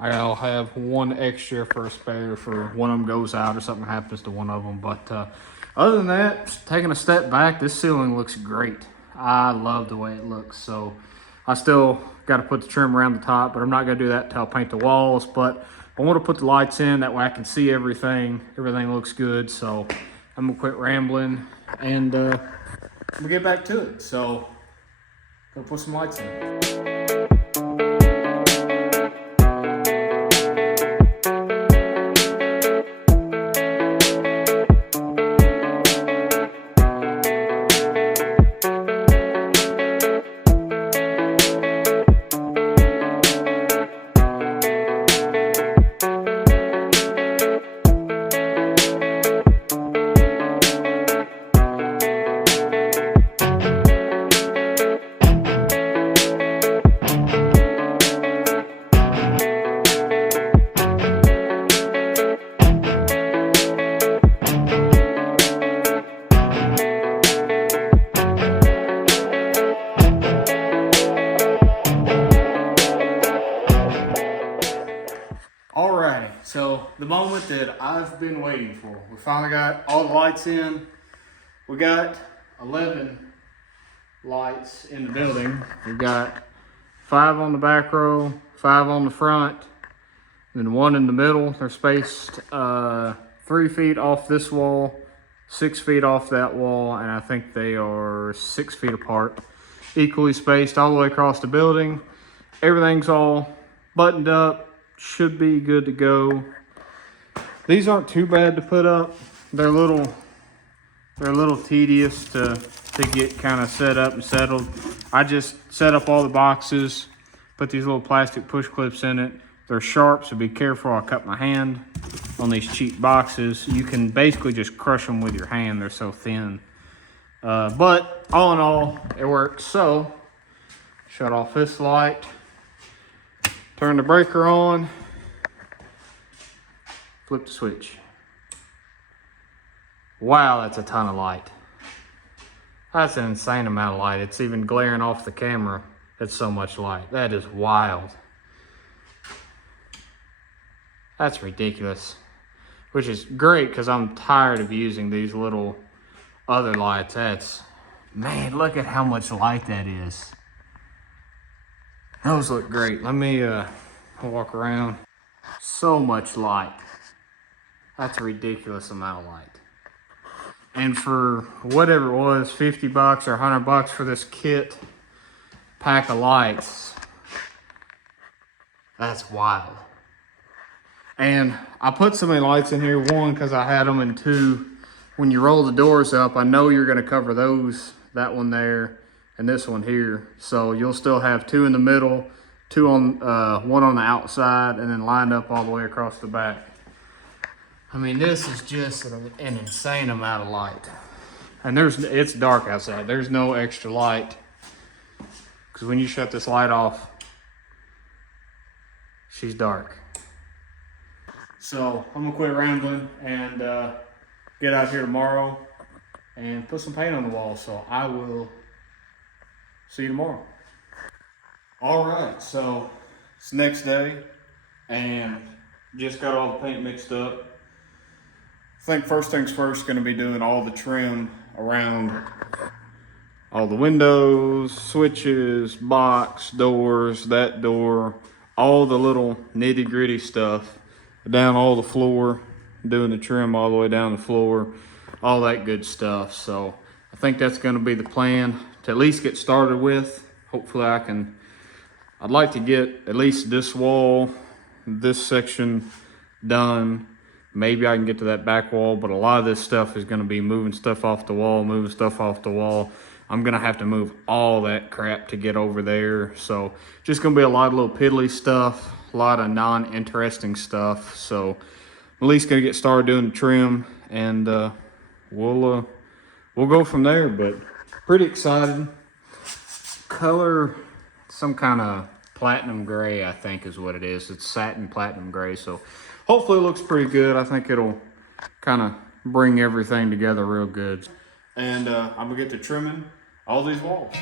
I'll have 1 extra for a spare for one of them goes out or something happens to one of them. But other than that, taking a step back, this ceiling looks great. I love the way it looks. So I still got to put the trim around the top, but I'm not going to do that until I paint the walls. But I want to put the lights in, that way I can see everything. Everything looks good. So I'm going to quit rambling and we'll get back to it. So go put some lights in. Alrighty, so the moment that I've been waiting for. We finally got all the lights in. We got 11 lights in the building. We've got 5 on the back row, 5 on the front, and then 1 in the middle. They're spaced 3 feet off this wall, 6 feet off that wall, and I think they are 6 feet apart. Equally spaced all the way across the building. Everything's all buttoned up. Should be good to go. These aren't too bad to put up. They're a little They're a little tedious to get kind of set up and settled. I just set up all the boxes, put these little plastic push clips in it. They're sharp, so be careful. I'll cut my hand on these cheap boxes. You can basically just crush them with your hand. They're so thin. But all in all, it works. So, shut off this light, turn the breaker on, flip the switch. Wow, that's a ton of light. That's an insane amount of light. It's even glaring off the camera. It's so much light. That is wild. That's ridiculous. Which is great because I'm tired of using these little other lights. Man, look at how much light that is. Those look great. Let me walk around. So much light. That's a ridiculous amount of light. And for whatever it was, 50 bucks or 100 bucks for this kit pack of lights, that's wild. And I put so many lights in here, one, because I had them, and two, when you roll the doors up, I know you're gonna cover those, that one there, and this one here. So you'll still have two in the middle, two on, one on the outside, and then lined up all the way across the back. I mean, this is just an insane amount of light. And it's dark outside. There's no extra light. Because when you shut this light off, she's dark. So I'm gonna quit rambling and get out here tomorrow and put some paint on the wall. So I will see you tomorrow. All right, so it's the next day and just got all the paint mixed up. I think first things first, going to be doing all the trim around all the windows, switches, box, doors, that door, all the little nitty gritty stuff, down all the floor, doing the trim all the way down the floor, all that good stuff. So I think that's going to be the plan to at least get started with. Hopefully I'd like to get at least this wall, this section done. Maybe I can get to that back wall, but a lot of this stuff is going to be moving stuff off the wall, moving stuff off the wall. I'm going to have to move all that crap to get over there. So just going to be a lot of little piddly stuff, a lot of non-interesting stuff. So I'm at least going to get started doing the trim, and we'll go from there. But pretty excited. Color, some kind of platinum gray, I think is what it is. It's satin platinum gray. So hopefully it looks pretty good. I think it'll kind of bring everything together real good. And I'm gonna get to trimming all these walls.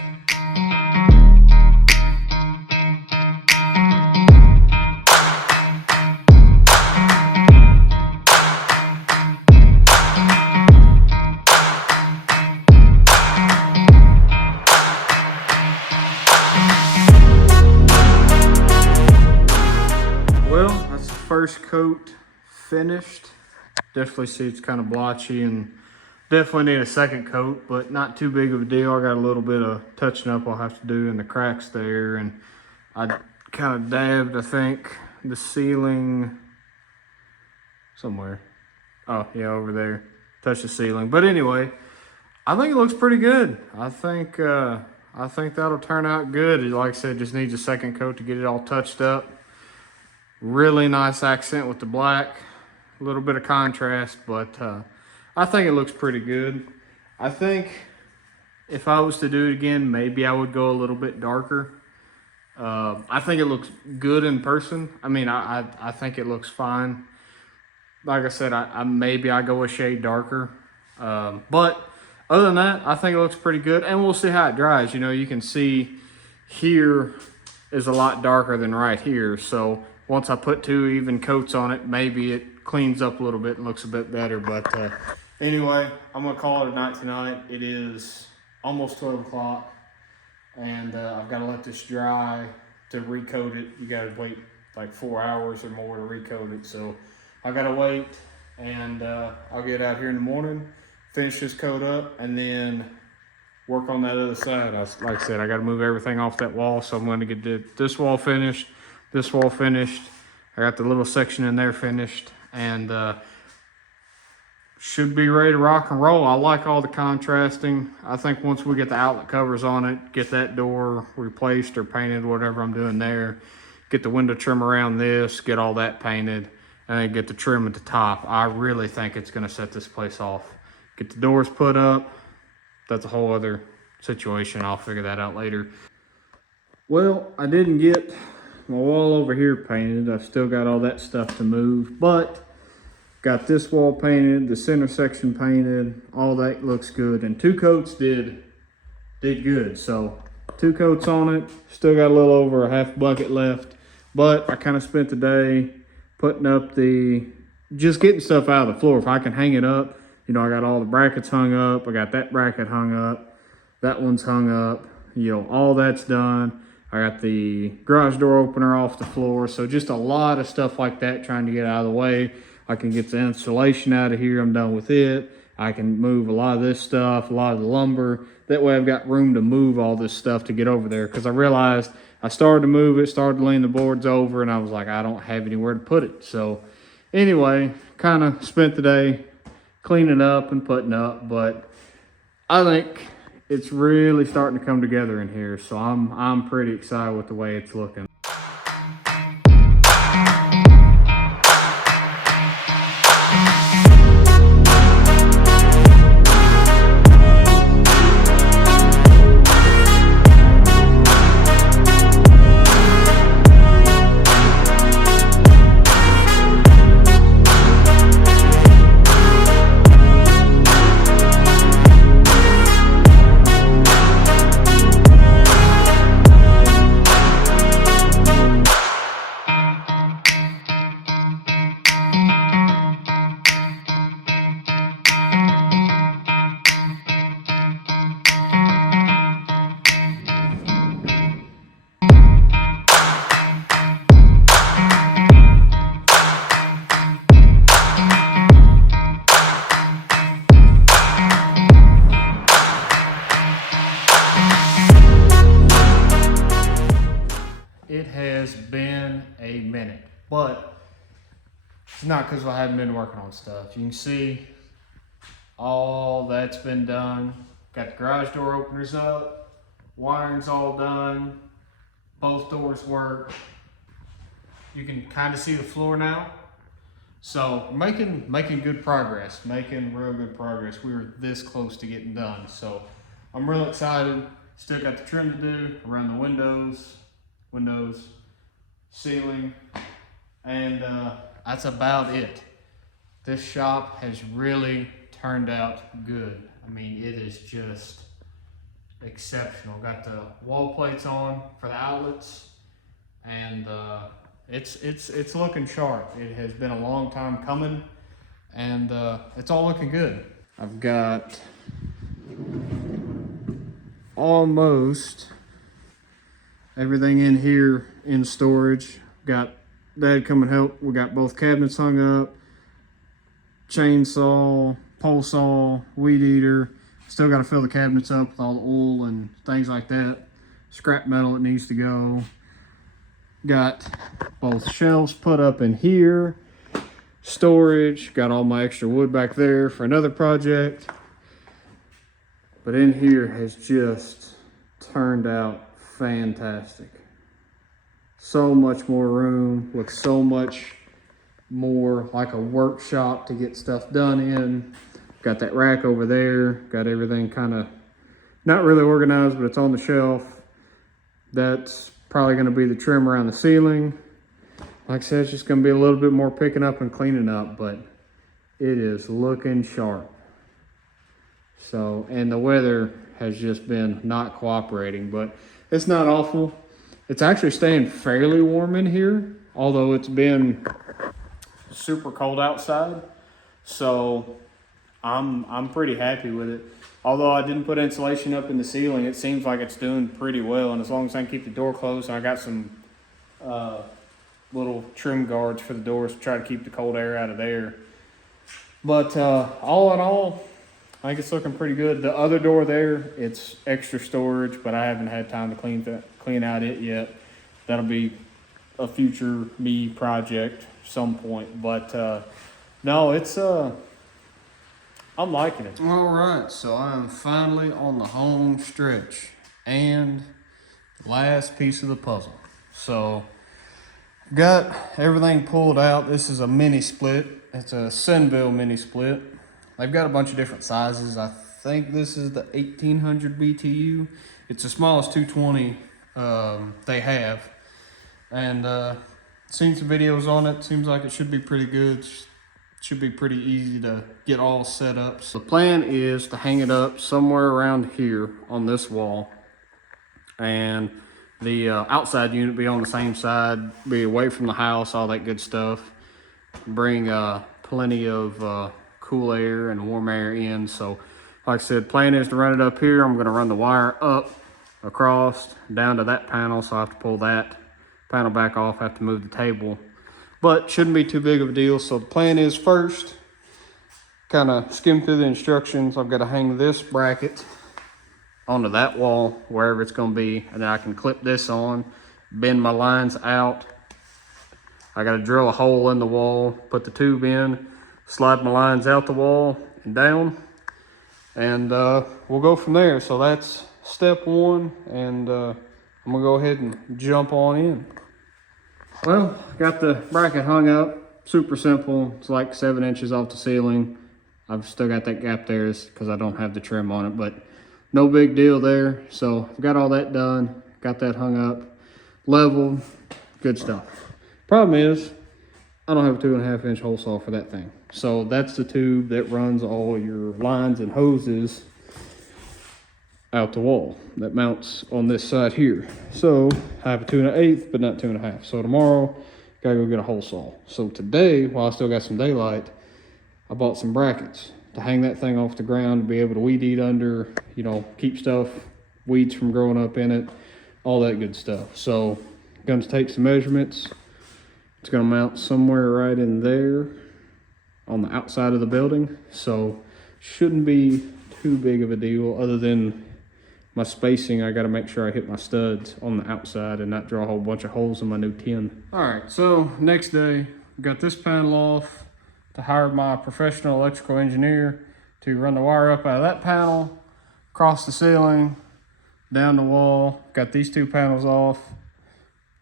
Well, that's the first coat finished. Definitely see it's kind of blotchy and definitely need a second coat, but not too big of a deal. I got a little bit of touching up I'll have to do in the cracks there, and I kind of dabbed, I think, the ceiling somewhere. Oh yeah, over there. Touch the ceiling. But anyway, I think it looks pretty good. I think that'll turn out good. Like I said, just needs a second coat to get it all touched up. Really nice accent with the black, a little bit of contrast, but I think it looks pretty good. I think if I was to do it again, maybe I would go a little bit darker. I think it looks good in person. I mean, I think it looks fine. Like I said, maybe I go a shade darker. But other than that, I think it looks pretty good, and we'll see how it dries. You know, you can see here is a lot darker than right here, so once I put two even coats on it, maybe it cleans up a little bit and looks a bit better. But anyway, I'm gonna call it a night tonight. It is almost 12 o'clock, and I've got to let this dry to recoat it. You got to wait like 4 hours or more to recoat it, so I got to wait, and I'll get out here in the morning, finish this coat up, and then work on that other side. Like I said, I got to move everything off that wall, so I'm going to get this wall finished, this wall finished. I got the little section in there finished, and should be ready to rock and roll. I like all the contrasting. I think once we get the outlet covers on it, get that door replaced or painted, whatever I'm doing there, get the window trim around this, get all that painted, and then get the trim at the top, I really think it's going to set this place off. Get the doors put up. That's a whole other situation. I'll figure that out later. Well, I didn't get my wall over here painted. I've still got all that stuff to move, but got this wall painted, the center section painted, all that looks good. And 2 coats did good. So 2 coats on it, still got a little over a half bucket left. But I kind of spent the day putting up just getting stuff out of the floor. If I can hang it up, you know, I got all the brackets hung up. I got that bracket hung up. That one's hung up. You know, all that's done. I got the garage door opener off the floor. So just a lot of stuff like that trying to get out of the way. I can get the insulation out of here. I'm done with it. I can move a lot of this stuff, a lot of the lumber. That way I've got room to move all this stuff to get over there. Because I realized I started to move it, started to lean the boards over, and I was like, I don't have anywhere to put it. So anyway, kind of spent the day cleaning up and putting up. But I think it's really starting to come together in here. So I'm pretty excited with the way it's looking. It has been a minute, but it's not because I haven't been working on stuff. You can see all that's been done. Got the garage door openers up, wiring's all done, both doors work. You can kind of see the floor now. So making good progress, making real good progress. We were this close to getting done. So I'm real excited. Still got the trim to do around the windows, ceiling, and that's about it. This shop has really turned out good. I mean, it is just exceptional. Got the wall plates on for the outlets, and it's looking sharp. It has been a long time coming, and it's all looking good. I've got almost everything in here in storage. Got Dad come and help. We got both cabinets hung up, chainsaw, pole saw, weed eater. Still got to fill the cabinets up with all the oil and things like that. Scrap metal that needs to go. Got both shelves put up in here. Storage. Got all my extra wood back there for another project. But in here has just turned out fantastic. So much more room. Looks so much more like a workshop to get stuff done in. Got that rack over there. Got everything kind of not really organized, but it's on the shelf. That's probably going to be the trim around the ceiling. Like I said, it's just going to be a little bit more picking up and cleaning up, but it is looking sharp. So, and the weather has just been not cooperating, but it's not awful. It's actually staying fairly warm in here, although it's been super cold outside. So I'm pretty happy with it. Although I didn't put insulation up in the ceiling, it seems like it's doing pretty well. And as long as I can keep the door closed, and I got some little trim guards for the doors to try to keep the cold air out of there. But all in all, I think it's looking pretty good. The other door there, it's extra storage, but I haven't had time to clean out it yet. That'll be a future me project some point. But no, it's I'm liking it. All right, so I am finally on the home stretch and last piece of the puzzle. So got everything pulled out. This is a mini split. It's a Senville mini split. They've got a bunch of different sizes. I think this is the 1800 BTU. It's the smallest 220 they have. And seen some videos on it. Seems like it should be pretty good. Should be pretty easy to get all set up. So the plan is to hang it up somewhere around here on this wall, and the outside unit be on the same side, be away from the house, all that good stuff. Bring plenty of cool air and warm air in. So like I said, plan is to run it up here. I'm going to run the wire up across down to that panel, so I have to pull that panel back off, have to move the table, but shouldn't be too big of a deal. So the plan is first, kind of skim through the instructions. I've got to hang this bracket onto that wall, wherever it's going to be, and then I can clip this on, bend my lines out. I got to drill a hole in the wall, put the tube in, slide my lines out the wall and down, and we'll go from there. So that's step one, and I'm gonna go ahead and jump on in. Well, got the bracket hung up, super simple. It's like 7 inches off the ceiling. I've still got that gap there because I don't have the trim on it, but no big deal there. So I've got all that done, got that hung up, leveled, good stuff. Problem is, I don't have a 2.5 inch hole saw for that thing. So that's the tube that runs all your lines and hoses out the wall that mounts on this side here. So I have a 2 1/8, but not 2.5. So tomorrow, gotta go get a hole saw. So today, while I still got some daylight, I bought some brackets to hang that thing off the ground, to be able to weed eat under, you know, keep stuff, weeds from growing up in it, all that good stuff. So I'm gonna take some measurements. It's gonna mount somewhere right in there on the outside of the building. So shouldn't be too big of a deal, other than my spacing. I got to make sure I hit my studs on the outside and not draw a whole bunch of holes in my new tin. All right, so next day, got this panel off, to hire my professional electrical engineer to run the wire up out of that panel, across the ceiling, down the wall. Got these 2 panels off,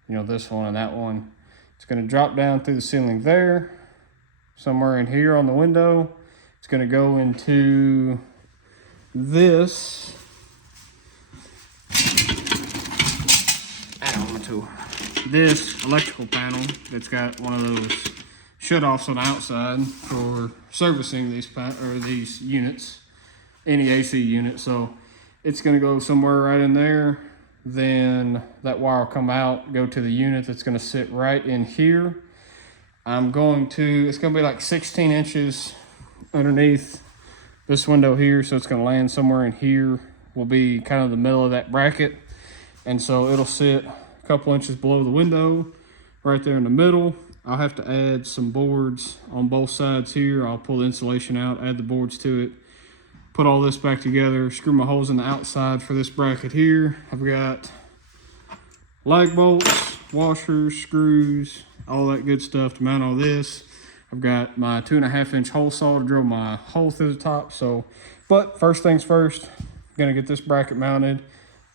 you know, this one and that one. It's going to drop down through the ceiling there, somewhere in here on the window. It's going to go into this this electrical panel that's got one of those shut-offs on the outside for servicing these units, any AC unit. So it's going to go somewhere right in there. Then that wire will come out, go to the unit that's going to sit right in here. It's going to be like 16 inches underneath this window here, so it's going to land somewhere in here. Will be kind of the middle of that bracket, and so it'll sit a couple inches below the window, right there in the middle. I'll have to add some boards on both sides here. I'll pull the insulation out, add the boards to it, put all this back together, screw my holes in the outside for this bracket here. I've got lag bolts, washers, screws, all that good stuff to mount all this. I've got my 2.5 inch hole saw to drill my hole through the top. But first things first, I'm gonna get this bracket mounted.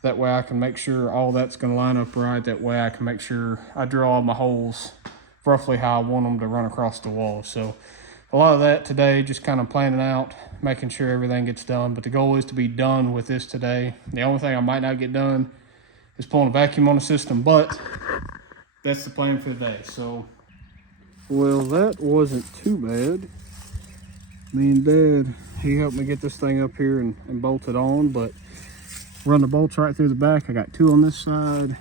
That way I can make sure all that's gonna line up right. That way I can make sure I drill all my holes roughly how I want them to run across the wall. So a lot of that today, just kind of planning out, making sure everything gets done. But the goal is to be done with this today. The only thing I might not get done is pulling a vacuum on the system, but that's the plan for the day. So, well, that wasn't too bad. Me and Dad, he helped me get this thing up here and bolt it on, but run the bolts right through the back. I got 2 on this side,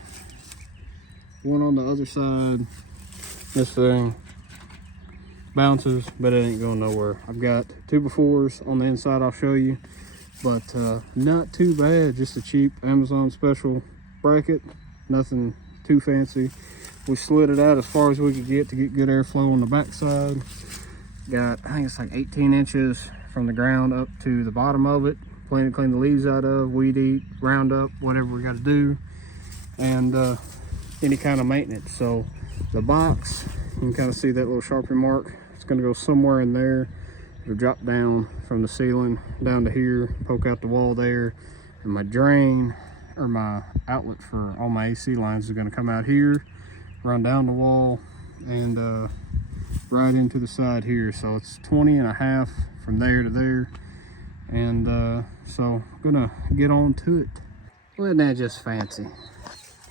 1 on the other side. This thing bounces, but it ain't going nowhere. I've got 2x4s on the inside, I'll show you, but not too bad. Just a cheap Amazon special bracket, nothing too fancy. We slid it out as far as we could get to get good airflow on the back side. Got, I think it's like 18 inches from the ground up to the bottom of it. Plenty to clean the leaves out of, weed eat, round up, whatever we got to do, and any kind of maintenance. So the box, you can kind of see that little Sharpie mark. It's going to go somewhere in there, It'll drop down from the ceiling down to here, poke out the wall there, and my drain or my outlet for all my AC lines is going to come out here, run down the wall, and right into the side here. So it's 20.5 from there to there, and so I'm gonna get on to it. Wasn't that just fancy?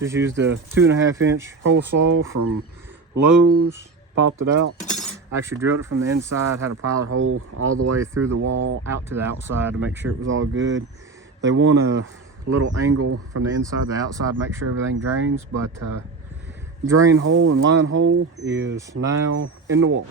Just used a 2.5-inch hole saw from Lowe's, popped it out. I actually drilled it from the inside, had a pilot hole all the way through the wall out to the outside to make sure it was all good. They want a little angle from the inside to the outside to make sure everything drains, but drain hole and line hole is now in the wall.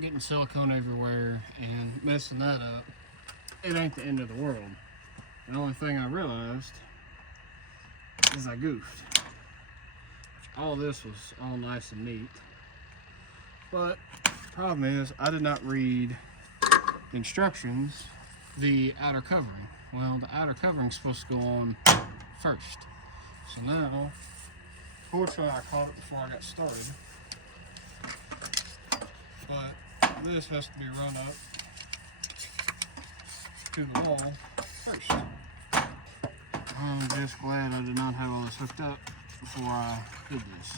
Getting silicone everywhere and messing that up, it ain't the end of the world. The only thing I realized is I goofed. All this was all nice and neat, but the problem is I did not read the instructions, the outer covering. Well, the outer covering is supposed to go on first. So now, fortunately I caught it before I got started, but this has to be run up to the wall first. I'm just glad I did not have all this hooked up before I did this.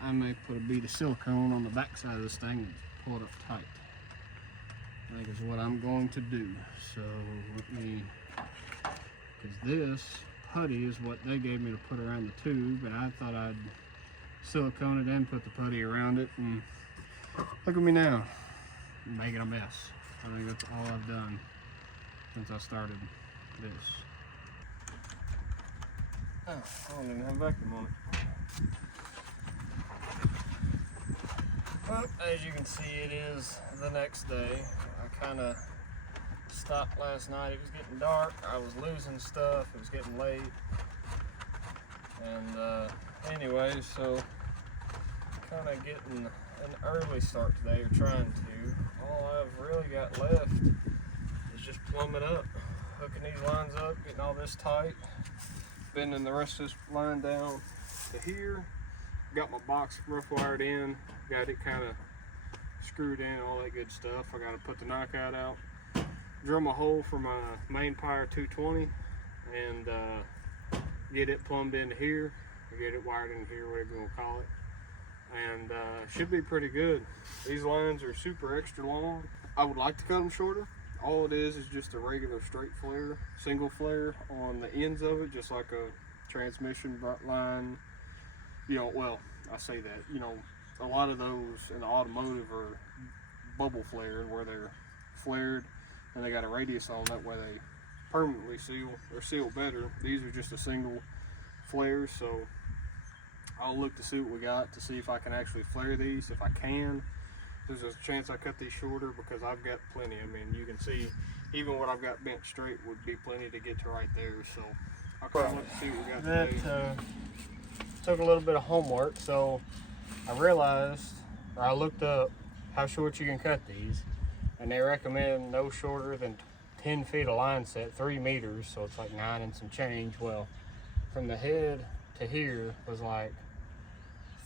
I may put a bead of silicone on the back side of this thing and pull it up tight. I think is what I'm going to do. So let me, because this putty is what they gave me to put around the tube, and I thought I'd silicone it and put the putty around it, and look at me now, I'm making a mess. I think that's all I've done since I started this. Oh, I don't even have a vacuum on it. Well, as you can see, it is the next day. I kind of stopped last night. It was getting dark. I was losing stuff. It was getting late. And anyway, so kind of getting an early start today, or trying to. All I've really got left is just plumbing up, hooking these lines up, getting all this tight, bending the rest of this line down to here. Got my box rough wired in, got it kind of screwed in, all that good stuff. I got to put the knockout out, drill my hole for my main Pyre 220, and get it plumbed into here, or get it wired in here, whatever you want to call it. And should be pretty good. These lines are super extra long. I would like to cut them shorter. All it is just a regular straight flare, single flare on the ends of it, just like a transmission line. You know, well, I say that, you know, a lot of those in the automotive are bubble flared, where they're flared and they got a radius on that way they permanently seal or seal better. These are just a single flare, so I'll look to see what we got to see if I can actually flare these. If I can, there's a chance I cut these shorter because I've got plenty. I mean, you can see even what I've got bent straight would be plenty to get to right there. So I'll kind of look to see what we got today. Took a little bit of homework, so I realized, or I looked up how short you can cut these, and they recommend no shorter than 10 feet of line set, 3 meters, so it's like 9 and some change. Well, from the head to here was like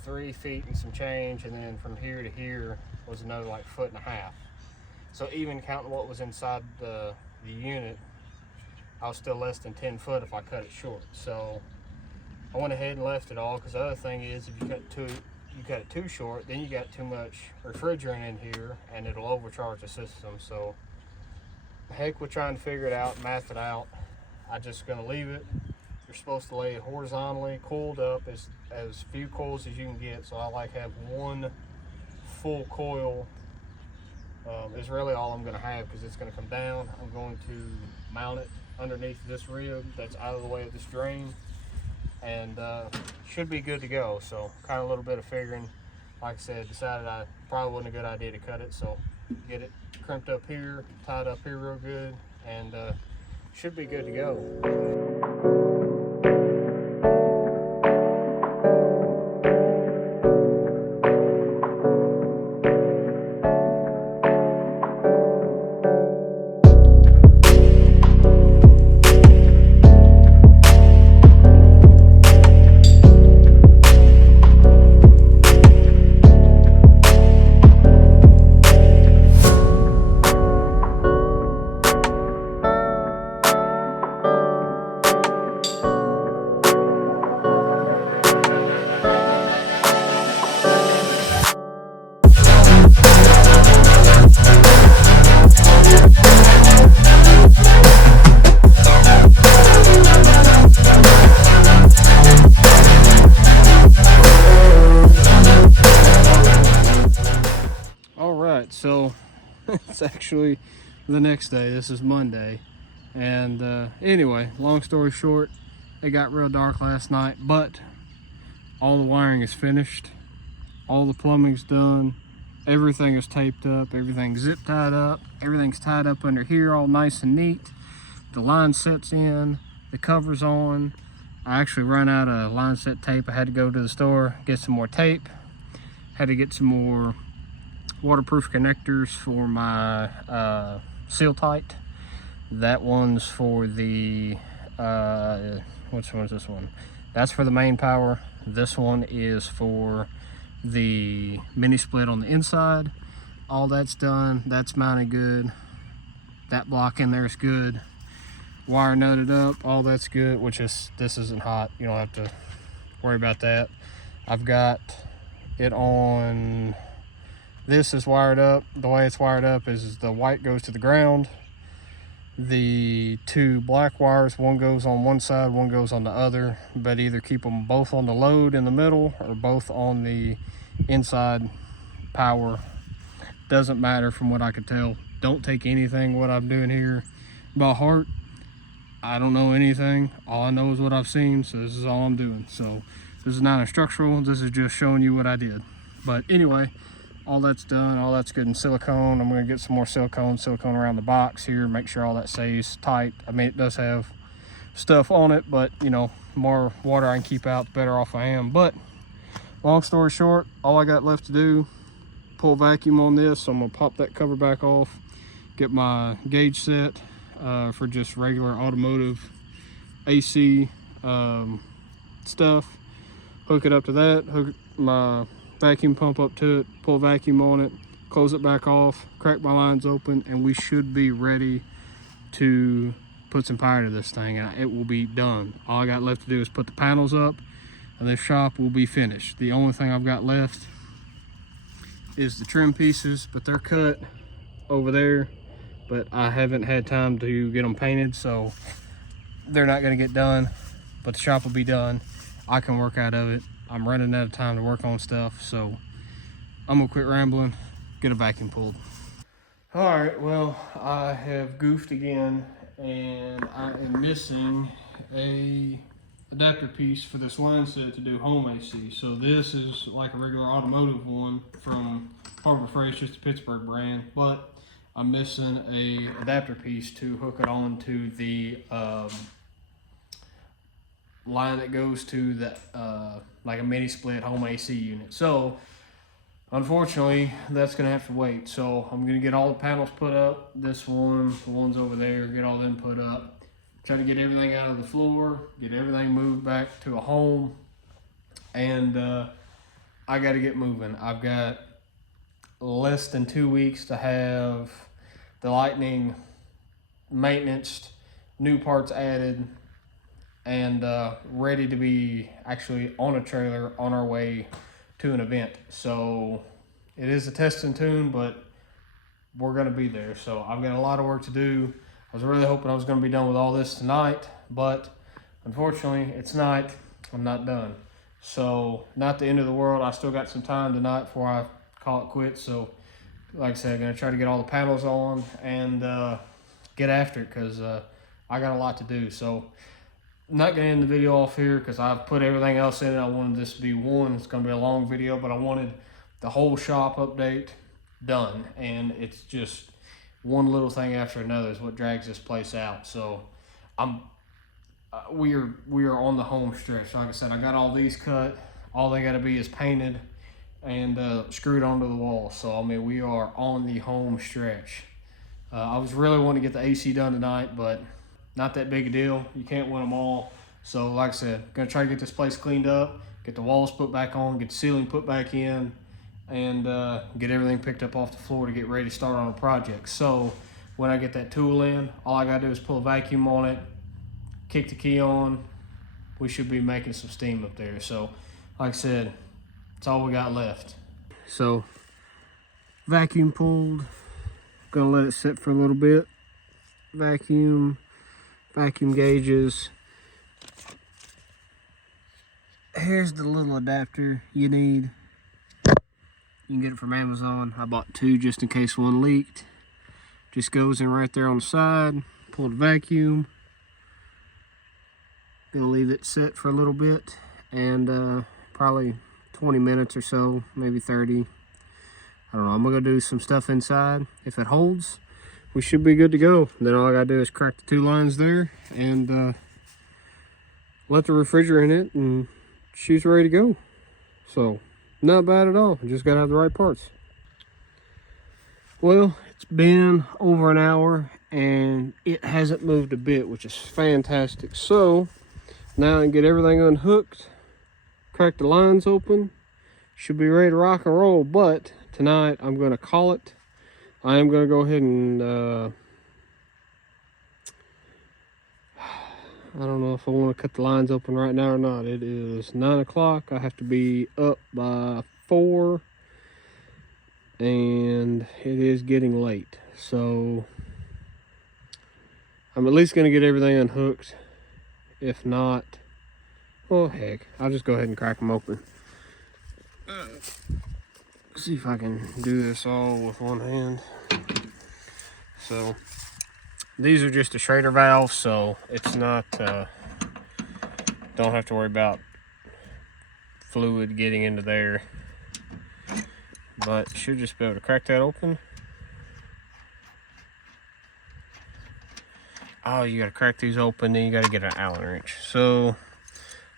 3 feet and some change, and then from here to here was another like 1.5 feet. So even counting what was inside the unit, I was still less than 10 foot if I cut it short. So I went ahead and left it all, because the other thing is, if you cut it too short, then you got too much refrigerant in here and it'll overcharge the system. So heck with trying to figure it out, math it out. I'm just gonna leave it. You're supposed to lay it horizontally, coiled up, as few coils as you can get. So I like have one full coil is really all I'm gonna have, because it's gonna come down. I'm going to mount it underneath this rib that's out of the way of this drain, and should be good to go. So kind of a little bit of figuring. Like I said, decided I probably wasn't a good idea to cut it, so get it crimped up here, tied up here real good, and should be good to go. All right, so it's actually the next day. This is Monday, and anyway, long story short, it got real dark last night, but all the wiring is finished, all the plumbing's done, everything is taped up, everything's zip tied up, everything's tied up under here all nice and neat. The line set's in, the cover's on. I actually ran out of line set tape. I had to go to the store, get some more tape, had to get some more waterproof connectors for my seal tight. That one's for the which one is this one? That's for the main power. This one is for the mini split on the inside. All that's done. That's mounted good. That block in there is good. Wire nutted up. All that's good. Which is, this isn't hot. You don't have to worry about that. I've got it on. This is wired up. The way it's wired up is the white goes to the ground. The two black wires, one goes on one side, one goes on the other, but either keep them both on the load in the middle or both on the inside power. Doesn't matter from what I could tell. Don't take anything what I'm doing here by heart. I don't know anything. All I know is what I've seen, so this is all I'm doing. So this is not instructional. This is just showing you what I did. But anyway, all that's done, all that's good in silicone. I'm going to get some more silicone around the box here, make sure all that stays tight. I mean, it does have stuff on it, but you know, the more water I can keep out, the better off I am. But long story short, all I got left to do, pull vacuum on this. So I'm going to pop that cover back off, get my gauge set for just regular automotive AC stuff, hook it up to that, hook my vacuum pump up to it, pull vacuum on it, close it back off, crack my lines open, and we should be ready to put some power to this thing, and it will be done. All I got left to do is put the panels up, and this shop will be finished. The only thing I've got left is the trim pieces, but they're cut over there, but I haven't had time to get them painted, so they're not going to get done, but the shop will be done. I can work out of it. I'm running out of time to work on stuff, so I'm gonna quit rambling, get a vacuum pulled. All right, well, I have goofed again, and I am missing a adapter piece for this line set to do home AC. So this is like a regular automotive one from Harbor Freight, just a Pittsburgh brand, but I'm missing a adapter piece to hook it on to the line that goes to the like a mini split home AC unit. So unfortunately that's gonna have to wait. So I'm gonna get all the panels put up, this one, the ones over there, get all them put up, try to get everything out of the floor, get everything moved back to a home, and I got to get moving. I've got less than 2 weeks to have the Lightning maintenance, new parts added, and ready to be actually on a trailer on our way to an event. So it is a test and tune, but we're going to be there. So I've got a lot of work to do. I was really hoping I was going to be done with all this tonight, but unfortunately it's night. I'm not done. So not the end of the world. I still got some time tonight before I call it quits. So like I said, I'm going to try to get all the panels on and get after it, because I got a lot to do. So I'm not gonna end the video off here because I've put everything else in it. I wanted this to be one. It's gonna be a long video, but I wanted the whole shop update done, and it's just one little thing after another is what drags this place out. So I'm we are on the home stretch. Like I said, I got all these cut. All they got to be is painted and screwed onto the wall. So I mean, we are on the home stretch. I was really wanting to get the AC done tonight, but not that big a deal. You can't win them all. So like I said, gonna try to get this place cleaned up, get the walls put back on, get the ceiling put back in, and get everything picked up off the floor to get ready to start on a project. So when I get that tool in, all I gotta do is pull a vacuum on it, kick the key on. We should be making some steam up there. So like I said, that's all we got left. So vacuum pulled, gonna let it sit for a little bit. Vacuum gauges. Here's the little adapter you need. You can get it from Amazon. I bought 2 just in case one leaked. Just goes in right there on the side. Pull the vacuum. Gonna leave it sit for a little bit, and probably 20 minutes or so, maybe 30. I don't know. I'm gonna go do some stuff inside. If it holds, we should be good to go. Then all I gotta do is crack the 2 lines there and let the refrigerator in it, and she's ready to go. So not bad at all. Just gotta have the right parts. Well, it's been over an hour and it hasn't moved a bit, which is fantastic. So now I can get everything unhooked, crack the lines open, should be ready to rock and roll. But tonight I'm gonna call it. I am gonna go ahead and I don't know if I want to cut the lines open right now or not. It is 9 o'clock. I have to be up by 4, and it is getting late. So I'm at least going to get everything unhooked. If not, well, heck, I'll just go ahead and crack them open. See if I can do this all with one hand. So these are just a Schrader valve, so it's not, don't have to worry about fluid getting into there. But should just be able to crack that open. Oh, you gotta crack these open, then you gotta get an Allen wrench. So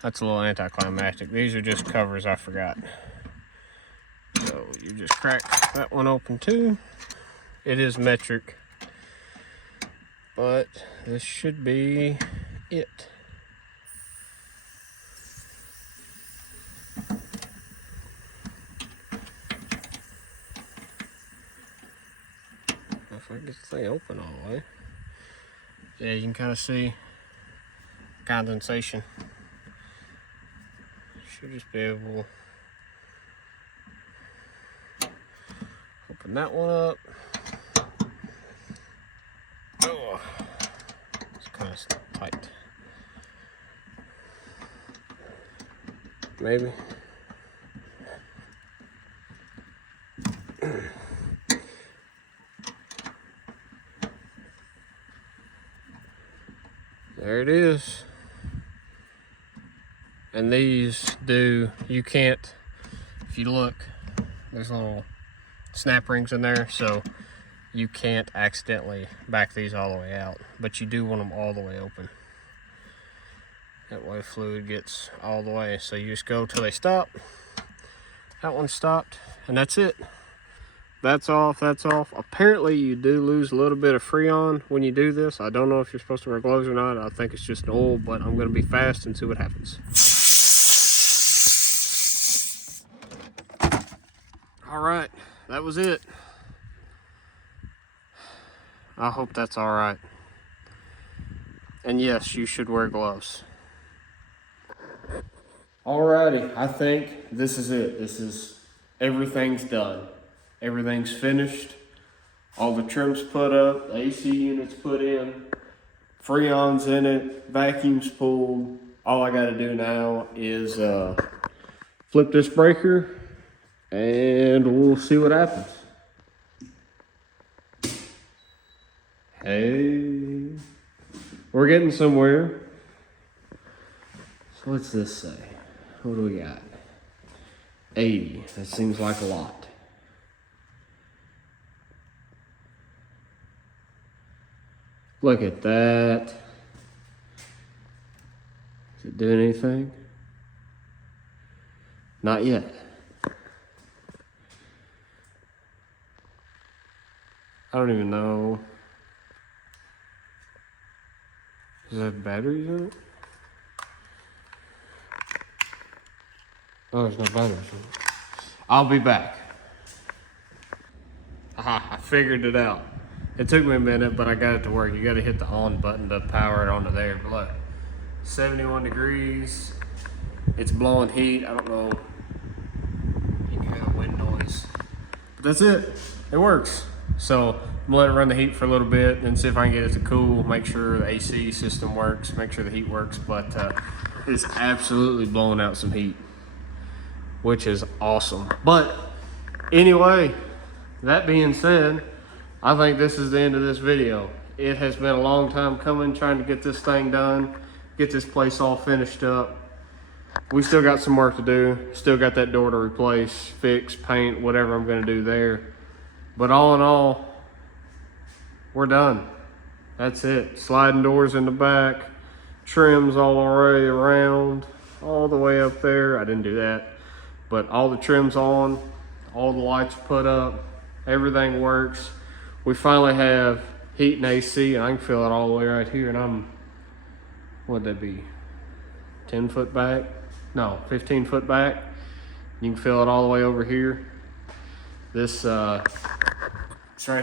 that's a little anticlimactic. These are just covers, I forgot. So you just crack that one open too. It is metric, but this should be it. If I get this thing open all the way, yeah, you can kind of see condensation. Should just be able to open that one up. Oh, it's kind of tight. Maybe. There it is. And these do, you can't, if you look, there's little snap rings in there, so you can't accidentally back these all the way out, but you do want them all the way open. That way fluid gets all the way. So you just go till they stop. That one stopped, and that's it. That's off, that's off. Apparently you do lose a little bit of Freon when you do this. I don't know if you're supposed to wear gloves or not. I think it's just an oil, but I'm gonna be fast and see what happens. All right, that was it. I hope that's all right. And yes, you should wear gloves. Alrighty, I think this is it. Everything's done. Everything's finished. All the trim's put up, the AC unit's put in, Freon's in it, vacuum's pulled. All I gotta do now is flip this breaker and we'll see what happens. Hey. we're getting somewhere. So what's this say? What do we got? 80. That seems like a lot. Look at that. Is it doing anything? Not yet. I don't even know. Does it have batteries in it? Oh, there's no batteries in it. I'll be back. Aha, I figured it out. It took me a minute, but I got it to work. You got to hit the on button to power it onto there. But look, 71 degrees. It's blowing heat. I don't know. You can hear the wind noise. But that's it. It works. So I'm gonna let it run the heat for a little bit and see if I can get it to cool, make sure the AC system works, make sure the heat works. But it's absolutely blowing out some heat, which is awesome. But anyway, that being said, I think this is the end of this video. It has been a long time coming trying to get this thing done, get this place all finished up. We still got some work to do. Still got that door to replace, fix, paint, whatever I'm gonna do there. But all in all, we're done. That's it. Sliding doors in the back, trims all the way around, all the way up there. I didn't do that. But all the trims on, all the lights put up, everything works. We finally have heat and AC, and I can feel it all the way right here. And I'm, what'd that be? 10 foot back? No, 15 foot back. You can feel it all the way over here. This right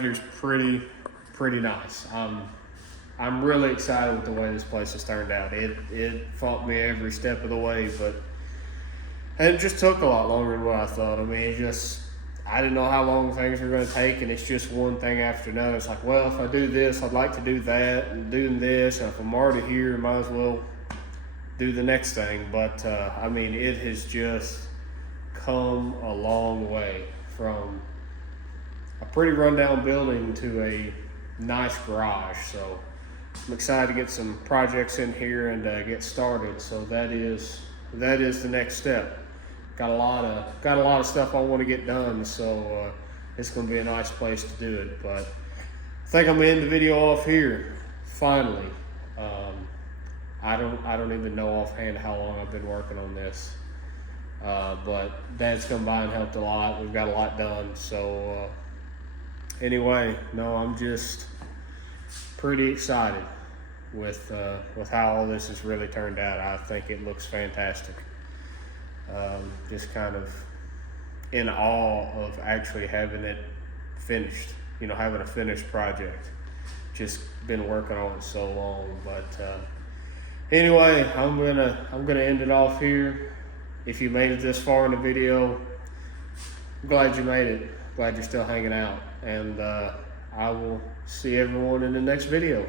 here is pretty nice. I'm really excited with the way this place has turned out. It fought me every step of the way, but it just took a lot longer than what I thought. I mean, I didn't know how long things were going to take, and it's just one thing after another. It's like, well, if I do this, I'd like to do that, and doing this, and if I'm already here, I might as well do the next thing. But I mean, it has just come a long way from a pretty rundown building to a nice garage. So I'm excited to get some projects in here and get started. So that is the next step. Got a lot of stuff I want to get done. So it's going to be a nice place to do it. But I think I'm gonna end the video off here. Finally, I don't even know offhand how long I've been working on this. But Dad's come by and helped a lot. We've got a lot done. So anyway, no, I'm just pretty excited with how all this has really turned out. I think it looks fantastic. Just kind of in awe of actually having it finished. You know, having a finished project. Just been working on it so long. But anyway, I'm gonna end it off here. If you made it this far in the video, I'm glad you made it. Glad you're still hanging out. And I will see everyone in the next video.